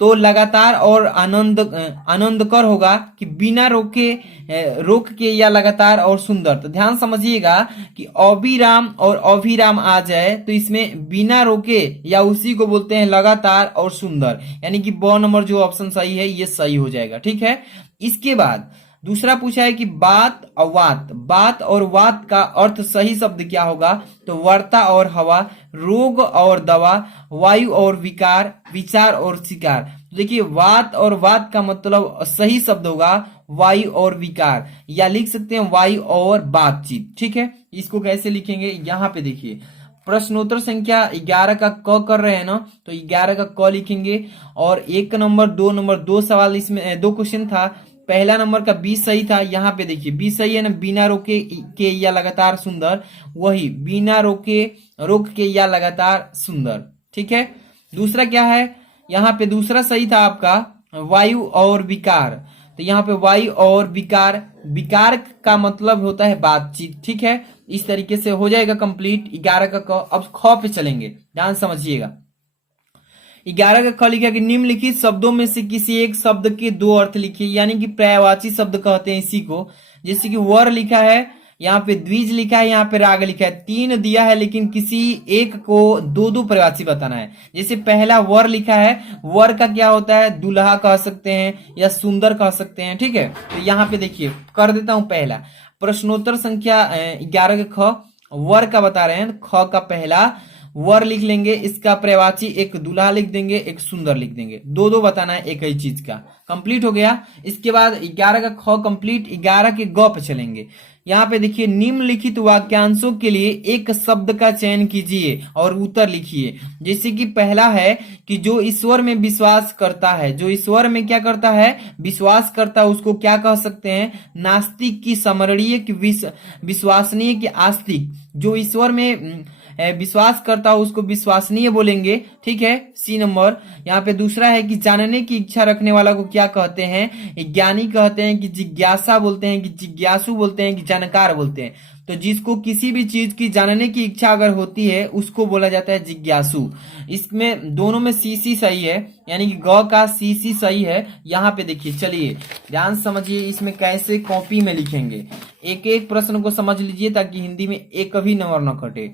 तो लगातार और आनंदकर होगा कि बिना रोक के या लगातार और सुंदर। तो ध्यान समझिएगा कि अविराम और अभिराम आ जाए तो इसमें बिना रोके या उसी को बोलते हैं लगातार और सुंदर, यानी कि ब नंबर जो ऑप्शन सही है ये सही हो जाएगा। ठीक है, इसके बाद दूसरा पूछा है कि बात और वात, बात और वात का अर्थ सही शब्द क्या होगा। तो वर्ता और हवा, रोग और दवा, वायु और विकार, विचार और शिकार। तो देखिए, वात और वात का मतलब सही शब्द होगा वायु और विकार, या लिख सकते हैं वायु और बातचीत। ठीक है, इसको कैसे लिखेंगे? यहाँ पे देखिए, प्रश्नोत्तर संख्या 11 का क कर रहे हैं ना, तो 11 का क लिखेंगे। और 1 नंबर 2 नंबर 2 सवाल इसमें 2 क्वेश्चन था। पहला नंबर का बी सही था। यहाँ पे देखिए बी सही है ना, बिना रोके के या लगातार सुंदर, वही बिना रोक के या लगातार सुंदर। ठीक है, दूसरा क्या है? यहाँ पे दूसरा सही था आपका वायु और विकार। तो यहाँ पे वायु और विकार, विकार का मतलब होता है बातचीत। ठीक है, इस तरीके से हो जाएगा कंप्लीट 11 का क। अब ख पे चलेंगे, ध्यान समझिएगा। 11 का ख लिखा कि निम्नलिखित शब्दों में से किसी एक शब्द के दो अर्थ लिखिए, यानी कि पर्यायवाची शब्द कहते हैं इसी को। जैसे कि वर लिखा है, यहाँ पे द्विज लिखा है, यहाँ पे राग लिखा है। 3 दिया है लेकिन किसी एक को दो दो पर्यायवाची बताना है। जैसे पहला वर लिखा है, वर का क्या होता है? दूल्हा कह सकते हैं या सुंदर कह सकते हैं। ठीक है, तो यहाँ पे देखिए कर देता हूं पहला प्रश्नोत्तर संख्या 11 का ख, वर का बता रहे हैं। ख का पहला वर लिख लेंगे, इसका पर्यायवाची एक दूल्हा लिख देंगे, एक सुंदर लिख देंगे। दो दो बताना है एक ही चीज का। कंप्लीट हो गया। इसके बाद 11 का ख कंप्लीट। 11 के ग पे चलेंगे। यहाँ पे देखिए, निम्नलिखित वाक्यांशों के लिए एक शब्द का चयन कीजिए और उत्तर लिखिए। जैसे कि पहला है कि जो ईश्वर में विश्वास करता है, जो ईश्वर में क्या करता है? विश्वास करता है, उसको क्या कह सकते हैं? नास्तिक की स्मरणीय की विश्वसनीय की आस्तिक। जो ईश्वर में विश्वास करता हो उसको विश्वसनीय बोलेंगे। ठीक है, सी नंबर। यहाँ पे दूसरा है कि जानने की इच्छा रखने वाला को क्या कहते हैं? ज्ञानी कहते हैं, कि जिज्ञासा बोलते हैं, कि जिज्ञासु बोलते हैं, कि जानकार बोलते हैं। तो जिसको किसी भी चीज की जानने की इच्छा अगर होती है उसको बोला जाता है जिज्ञासु। इसमें दोनों में सी सी सही है, यानी कि ग का सी सी सही है। यहाँ पे देखिए, चलिए ध्यान समझिए इसमें कैसे कॉपी में लिखेंगे। एक एक प्रश्न को समझ लीजिए ताकि हिंदी में एक भी नंबर न कटे।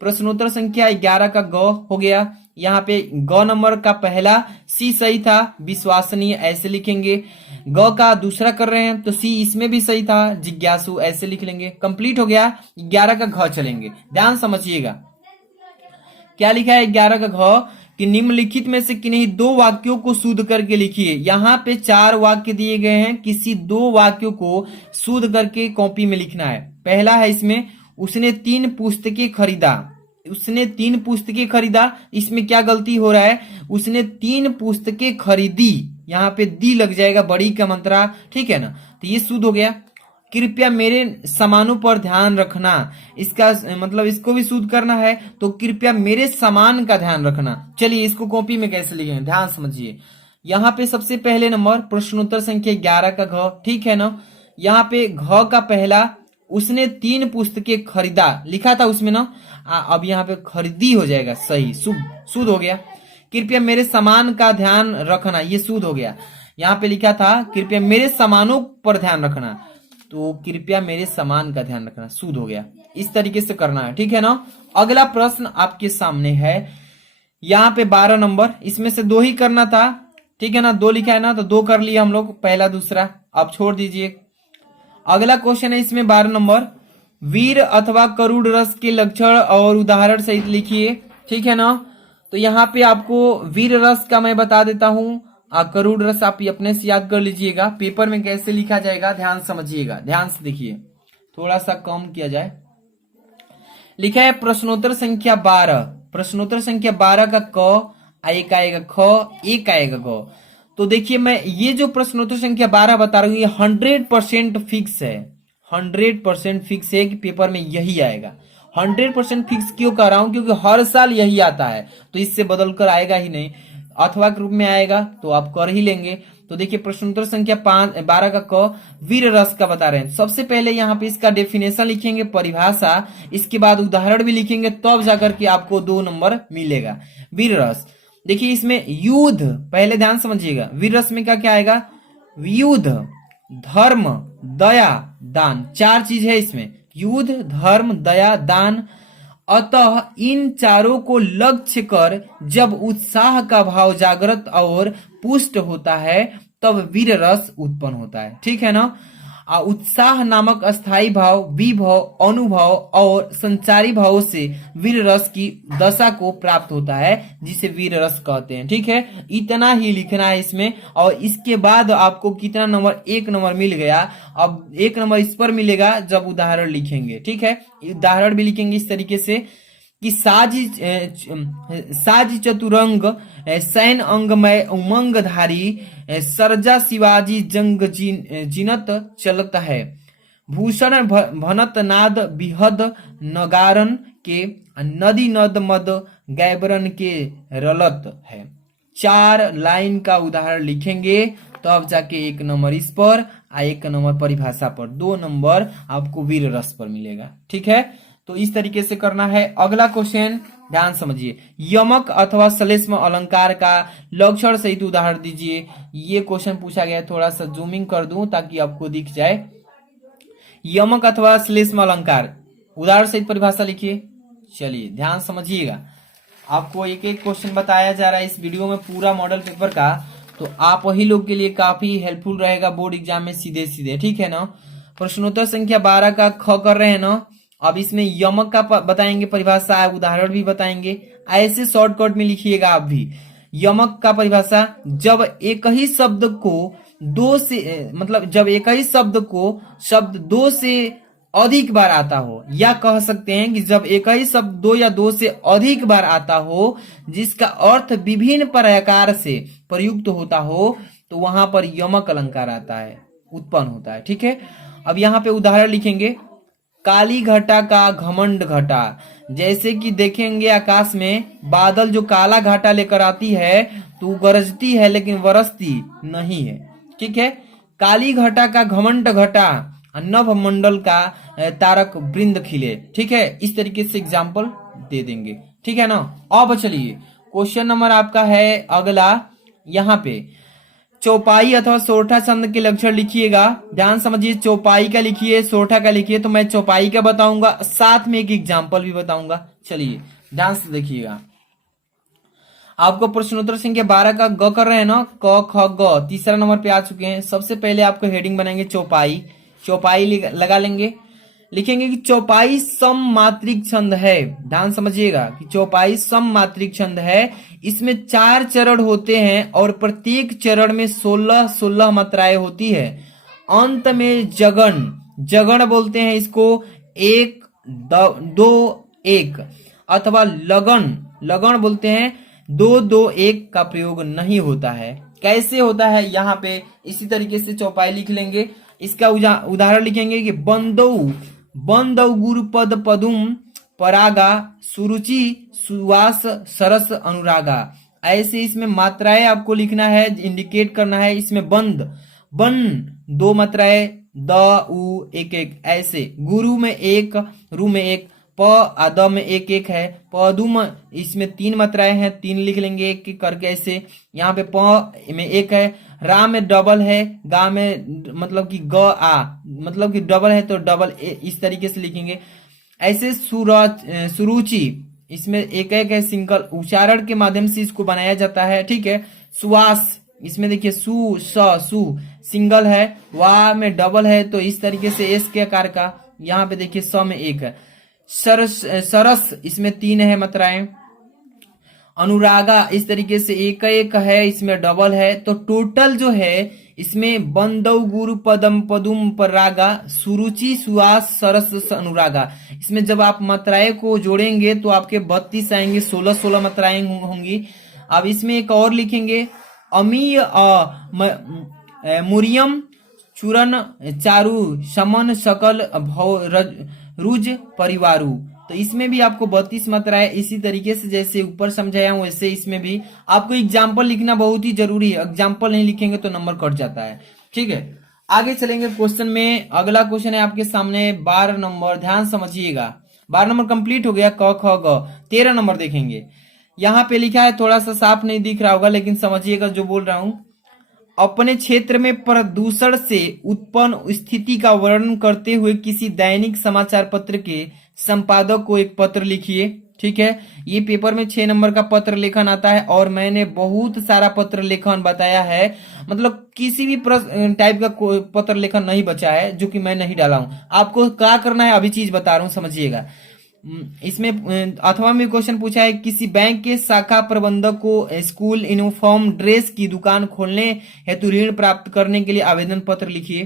प्रश्नोत्तर संख्या 11 का ग हो गया। यहाँ पे ग नंबर का पहला सी सही था, विश्वसनीय ऐसे लिखेंगे। ग का दूसरा कर रहे हैं तो सी इसमें भी सही था, जिज्ञासु ऐसे लिख लेंगे। कंप्लीट हो गया। 11 का घ चलेंगे, ध्यान समझिएगा क्या लिखा है 11 का घ कि निम्नलिखित में से किन्हीं दो वाक्यों को शुद्ध करके लिखिए। यहाँ पे 4 वाक्य दिए गए हैं, किसी 2 वाक्यों को शुद्ध करके कॉपी में लिखना है। पहला है इसमें, उसने 3 पुस्तकें खरीदा। उसने 3 पुस्तकें खरीदा, इसमें क्या गलती हो रहा है? उसने 3 पुस्तकें खरीदी, यहाँ पे दी लग जाएगा, बड़ी का मंत्रा। ठीक है ना, तो ये शुद्ध हो गया। कृपया मेरे सामानों पर ध्यान रखना, इसका मतलब इसको भी शुद्ध करना है, तो कृपया मेरे सामान का ध्यान रखना। चलिए इसको कॉपी में कैसे लिखेंगे, ध्यान समझिए। यहाँ पे सबसे पहले नंबर प्रश्नोत्तर संख्या 11 का घ, ठीक है ना। यहाँ पे घ का पहला, उसने 3 पुस्तकें खरीदा लिखा था उसमें ना, अब यहाँ पे खरीदी हो जाएगा, सही शुद्ध हो गया। कृपया मेरे सामान का ध्यान रखना, ये शुद्ध हो गया। यहाँ पे लिखा था कृपया मेरे सामानों पर ध्यान रखना, तो कृपया मेरे सामान का ध्यान रखना, शुद्ध हो गया। इस तरीके से करना है, ठीक है ना। अगला प्रश्न आपके सामने है, यहाँ पे 12 नंबर, इसमें से 2 ही करना था, ठीक है ना। 2 लिखा है ना, तो 2 कर लिया हम लोग, पहला दूसरा। अब छोड़ दीजिए, अगला क्वेश्चन है इसमें 12 नंबर, वीर अथवा करुड़ रस के लक्षण और उदाहरण सहित लिखिए। ठीक है ना। तो यहाँ पे आपको वीर रस का मैं बता देता हूँ, करुड़ रस आप अपने से याद कर लीजिएगा। पेपर में कैसे लिखा जाएगा ध्यान समझिएगा, ध्यान से देखिए, थोड़ा सा कम किया जाए। लिखा है प्रश्नोत्तर संख्या 12, प्रश्नोत्तर संख्या 12 का क, एक आएगा ख, एक आएगा ग। तो देखिए मैं ये जो प्रश्नोत्तर संख्या 12 बता रहा हूँ ये 100% फिक्स है, 100% फिक्स है कि पेपर में यही आएगा। 100% फिक्स क्यों कह रहा हूं, क्योंकि हर साल यही आता है, तो इससे बदल कर आएगा ही नहीं। अथवा के रूप में आएगा तो आप कर ही लेंगे। तो देखिए प्रश्नोत्तर संख्या 12 का क, वीर रस का बता रहे हैं। सबसे पहले यहाँ पे इसका डेफिनेशन लिखेंगे, परिभाषा, इसके बाद उदाहरण भी लिखेंगे, तब जाकर के आपको 2 नंबर मिलेगा। वीर रस देखिए इसमें युद्ध, पहले ध्यान समझिएगा, वीर रस में क्या क्या आएगा, युद्ध, धर्म, दया, दान, 4 चीज है इसमें, युद्ध, धर्म, दया, दान। अतः इन चारों को लक्ष्य कर जब उत्साह का भाव जागृत और पुष्ट होता है तब वीर रस उत्पन्न होता है। ठीक है ना। उत्साह नामक अस्थाई भाव, विभव, अनुभव और संचारी भाव से वीर रस की दशा को प्राप्त होता है, जिसे वीर रस कहते हैं। ठीक है, इतना ही लिखना है इसमें। और इसके बाद आपको कितना नंबर, 1 नंबर मिल गया। अब 1 नंबर इस पर मिलेगा जब उदाहरण लिखेंगे। ठीक है, उदाहरण भी लिखेंगे इस तरीके से कि साज चतुरंग सैन अंगमय उमंगधारी सरजा शिवाजी जंग जिनत चलत है, भूषण भनत नाद बिहद नगारन के, नदी नद मद गैबरन के रलत है। 4 लाइन का उदाहरण लिखेंगे तब जाके 1 नंबर इस पर, 1 नंबर परिभाषा पर, 2 नंबर आपको वीर रस पर मिलेगा। ठीक है, तो इस तरीके से करना है। अगला क्वेश्चन ध्यान समझिए, यमक अथवा श्लेष्म अलंकार का लक्षण सहित उदाहरण दीजिए। ये क्वेश्चन पूछा गया, थोड़ा सा जूमिंग कर दूं ताकि आपको दिख जाए। यमक अथवा श्लेष्म अलंकार, उदाहरण सहित परिभाषा लिखिए। चलिए ध्यान समझिएगा, आपको एक एक क्वेश्चन बताया जा रहा है इस वीडियो में पूरा मॉडल पेपर का, तो आप वही लोग के लिए काफी हेल्पफुल रहेगा बोर्ड एग्जाम में सीधे सीधे। ठीक है ना। प्रश्नोत्तर संख्या 12 का ख कर रहे हैं ना। अब इसमें यमक का बताएंगे परिभाषा, उदाहरण भी बताएंगे, ऐसे शॉर्टकट में लिखिएगा आप भी। यमक का परिभाषा, जब एक ही शब्द को दो से, मतलब जब एक ही शब्द को शब्द 2 से अधिक बार आता हो, या कह सकते हैं कि जब एक ही शब्द 2 या 2 से अधिक बार आता हो जिसका अर्थ विभिन्न प्रकार से प्रयुक्त होता हो, तो वहां पर यमक अलंकार आता है, उत्पन्न होता है। ठीक है, अब यहाँ पे उदाहरण लिखेंगे। काली घटा का घमंड घटा, जैसे कि देखेंगे आकाश में बादल जो काला घटा लेकर आती है तो गरजती है लेकिन बरसती नहीं है। ठीक है, काली घटा का घमंड घटा, नभ मंडल का तारक वृंद खिले। ठीक है, इस तरीके से एग्जाम्पल दे देंगे। ठीक है ना। अब चलिए क्वेश्चन नंबर आपका है अगला, यहाँ पे चौपाई अथवा सोरठा छंद के लक्षण लिखिएगा। ध्यान समझिए, चौपाई का लिखिए, सोरठा का लिखिए। तो मैं चौपाई का बताऊंगा, साथ में एक एग्जाम्पल भी बताऊंगा। चलिए ध्यान से देखिएगा, आपको प्रश्नोत्तर संख्या 12 का ग कर रहे हैं ना, क ख ग, तीसरा नंबर पे आ चुके हैं। सबसे पहले आपको हेडिंग बनाएंगे चौपाई, चौपाई लगा लेंगे, लिखेंगे कि चौपाई सममात्रिक छंद है। ध्यान समझिएगा कि चौपाई सममात्रिक छंद है। इसमें 4 चरण होते हैं और प्रत्येक चरण में 16 मात्राएं होती है। अंत में जगन, जगन बोलते हैं इसको, 1 2 1, अथवा लगन, लगन बोलते हैं, 2 2 1 का प्रयोग नहीं होता है। कैसे होता है यहाँ पे इसी तरीके से चौपाई लिख लेंगे। इसका उदाहरण लिखेंगे कि बंदौ गुरुपद पदुम परागा सुरुचि सुवास सरस अनुरागा। ऐसे इसमें मात्राएं आपको लिखना है, इंडिकेट करना है। इसमें बंद, बन 2 मात्राएं, द उ 1 1, ऐसे गुरु में 1, रु में 1, प आद में 1 1 है, पदुम इसमें 3 मात्राएं हैं, 3 लिख लेंगे 1 1 करके। ऐसे यहाँ पे प में 1 है, रा में डबल है, गा में मतलब कि ग आ मतलब कि डबल है तो डबल, इस तरीके से लिखेंगे। ऐसे सुरुचि इसमें 1 1 है, सिंगल उच्चारण के माध्यम से इसको बनाया जाता है। ठीक है, सुवास इसमें देखिए सु सु सिंगल है, वा में डबल है, तो इस तरीके से एस के आकार का। यहाँ पे देखिए स में एक है। सरस सरस इसमें 3 है मात्राएं। अनुरागा इस तरीके से एक एक है, इसमें डबल है। तो टोटल जो है इसमें बंदौ गुरु पदम पदुम परागा सुरुचि सुहास सरस अनुरागा, इसमें जब आप मात्राएं को जोड़ेंगे तो आपके 32 आएंगे, 16 मात्राएं होंगी। अब इसमें एक और लिखेंगे अमी मुरियम चूरन चारु समन सकल रुज परिवारु, तो इसमें भी आपको 32 मात्राएं इसी तरीके से जैसे ऊपर समझाया हूं वैसे इसमें भी आपको एग्जाम्पल लिखना बहुत ही जरूरी है। एग्जाम्पल नहीं लिखेंगे तो नंबर कट जाता है। ठीक है, आगे चलेंगे क्वेश्चन में। अगला क्वेश्चन है आपके सामने 12 नंबर, ध्यान समझिएगा। 12 नंबर कंप्लीट हो गया, क ख ग। 13 नंबर देखेंगे, यहाँ पे लिखा है, थोड़ा सा साफ नहीं दिख रहा होगा लेकिन समझिएगा जो बोल रहा हूं। अपने क्षेत्र में प्रदूषण से उत्पन्न स्थिति का वर्णन करते हुए किसी दैनिक समाचार पत्र के संपादक को एक पत्र लिखिए। ठीक है, ये पेपर में 6 नंबर का पत्र लेखन आता है और मैंने बहुत सारा पत्र लेखन बताया है, मतलब किसी भी टाइप का पत्र लेखन नहीं बचा है जो कि मैं नहीं डाला हूं। आपको क्या करना है अभी चीज बता रहा हूं, समझिएगा। इसमें अथवा में क्वेश्चन पूछा है, किसी बैंक के शाखा प्रबंधक को स्कूल यूनिफॉर्म ड्रेस की दुकान खोलने हेतु ऋण प्राप्त करने के लिए आवेदन पत्र लिखिए।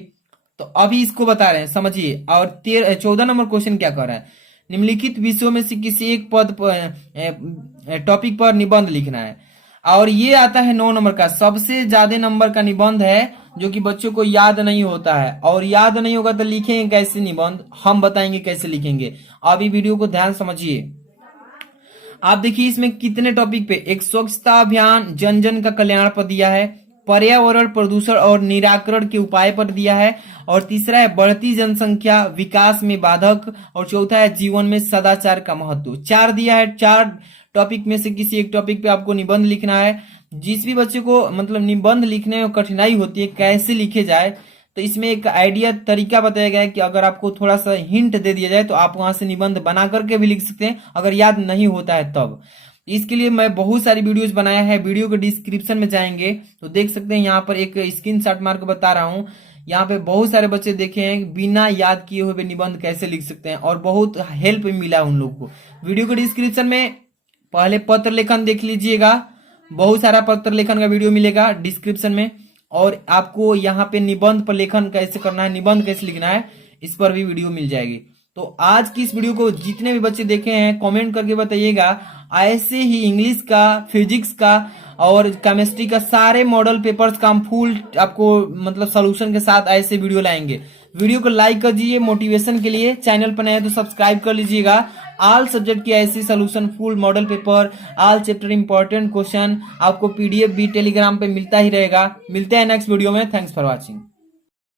तो अभी इसको बता रहे हैं, समझिए। और 14 नंबर क्वेश्चन क्या कर रहा है, निम्नलिखित विषयों में से किसी एक पद पर टॉपिक पर निबंध लिखना है। और ये आता है 9 नंबर का, सबसे ज्यादा नंबर का निबंध है जो कि बच्चों को याद नहीं होता है। और याद नहीं होगा तो लिखेंगे कैसे निबंध, हम बताएंगे कैसे लिखेंगे। अभी वीडियो को ध्यान समझिए। आप देखिए इसमें कितने टॉपिक पे, एक स्वच्छता अभियान जन जन का कल्याण पर दिया है, पर्यावरण प्रदूषण और निराकरण के उपाय पर दिया है, और तीसरा है बढ़ती जनसंख्या विकास में बाधक, और चौथा है जीवन में सदाचार का महत्व। 4 दिया है, 4 टॉपिक में से किसी एक टॉपिक पे आपको निबंध लिखना है। जिस भी बच्चे को मतलब निबंध लिखने में कठिनाई होती है कैसे लिखे जाए, तो इसमें एक आइडिया तरीका बताया गया है कि अगर आपको थोड़ा सा हिंट दे दिया जाए तो आप वहां से निबंध बना करके भी लिख सकते हैं, अगर याद नहीं होता है तब। इसके लिए मैं बहुत सारी वीडियोस बनाया है, वीडियो के डिस्क्रिप्शन में जाएंगे तो देख सकते हैं। यहाँ पर एक स्क्रीनशॉट मार के बता रहा हूँ, यहाँ पे बहुत सारे बच्चे देखे हैं बिना याद किए हुए निबंध कैसे लिख सकते हैं, और बहुत हेल्प मिला उन लोग को। वीडियो के डिस्क्रिप्शन में पहले पत्र लेखन देख लीजिएगा, बहुत सारा पत्र लेखन का वीडियो मिलेगा डिस्क्रिप्शन में, और आपको यहाँ पे निबंध पर लेखन कैसे करना है, निबंध कैसे लिखना है, इस पर भी वीडियो मिल जाएगी। तो आज की इस वीडियो को जितने भी बच्चे देखे हैं कमेंट करके बताइएगा। ऐसे ही इंग्लिश का, फिजिक्स का और केमिस्ट्री का सारे मॉडल पेपर्स का हम फुल आपको मतलब सॉल्यूशन के साथ ऐसे वीडियो लाएंगे। वीडियो को लाइक कर दीजिए मोटिवेशन के लिए, चैनल पर नए तो सब्सक्राइब कर लीजिएगा। ऑल सब्जेक्ट की ऐसी solution full model paper, all chapter important question आपको पीडीएफ भी टेलीग्राम पे मिलता ही रहेगा। मिलते हैं नेक्स्ट वीडियो में। Thanks for watching.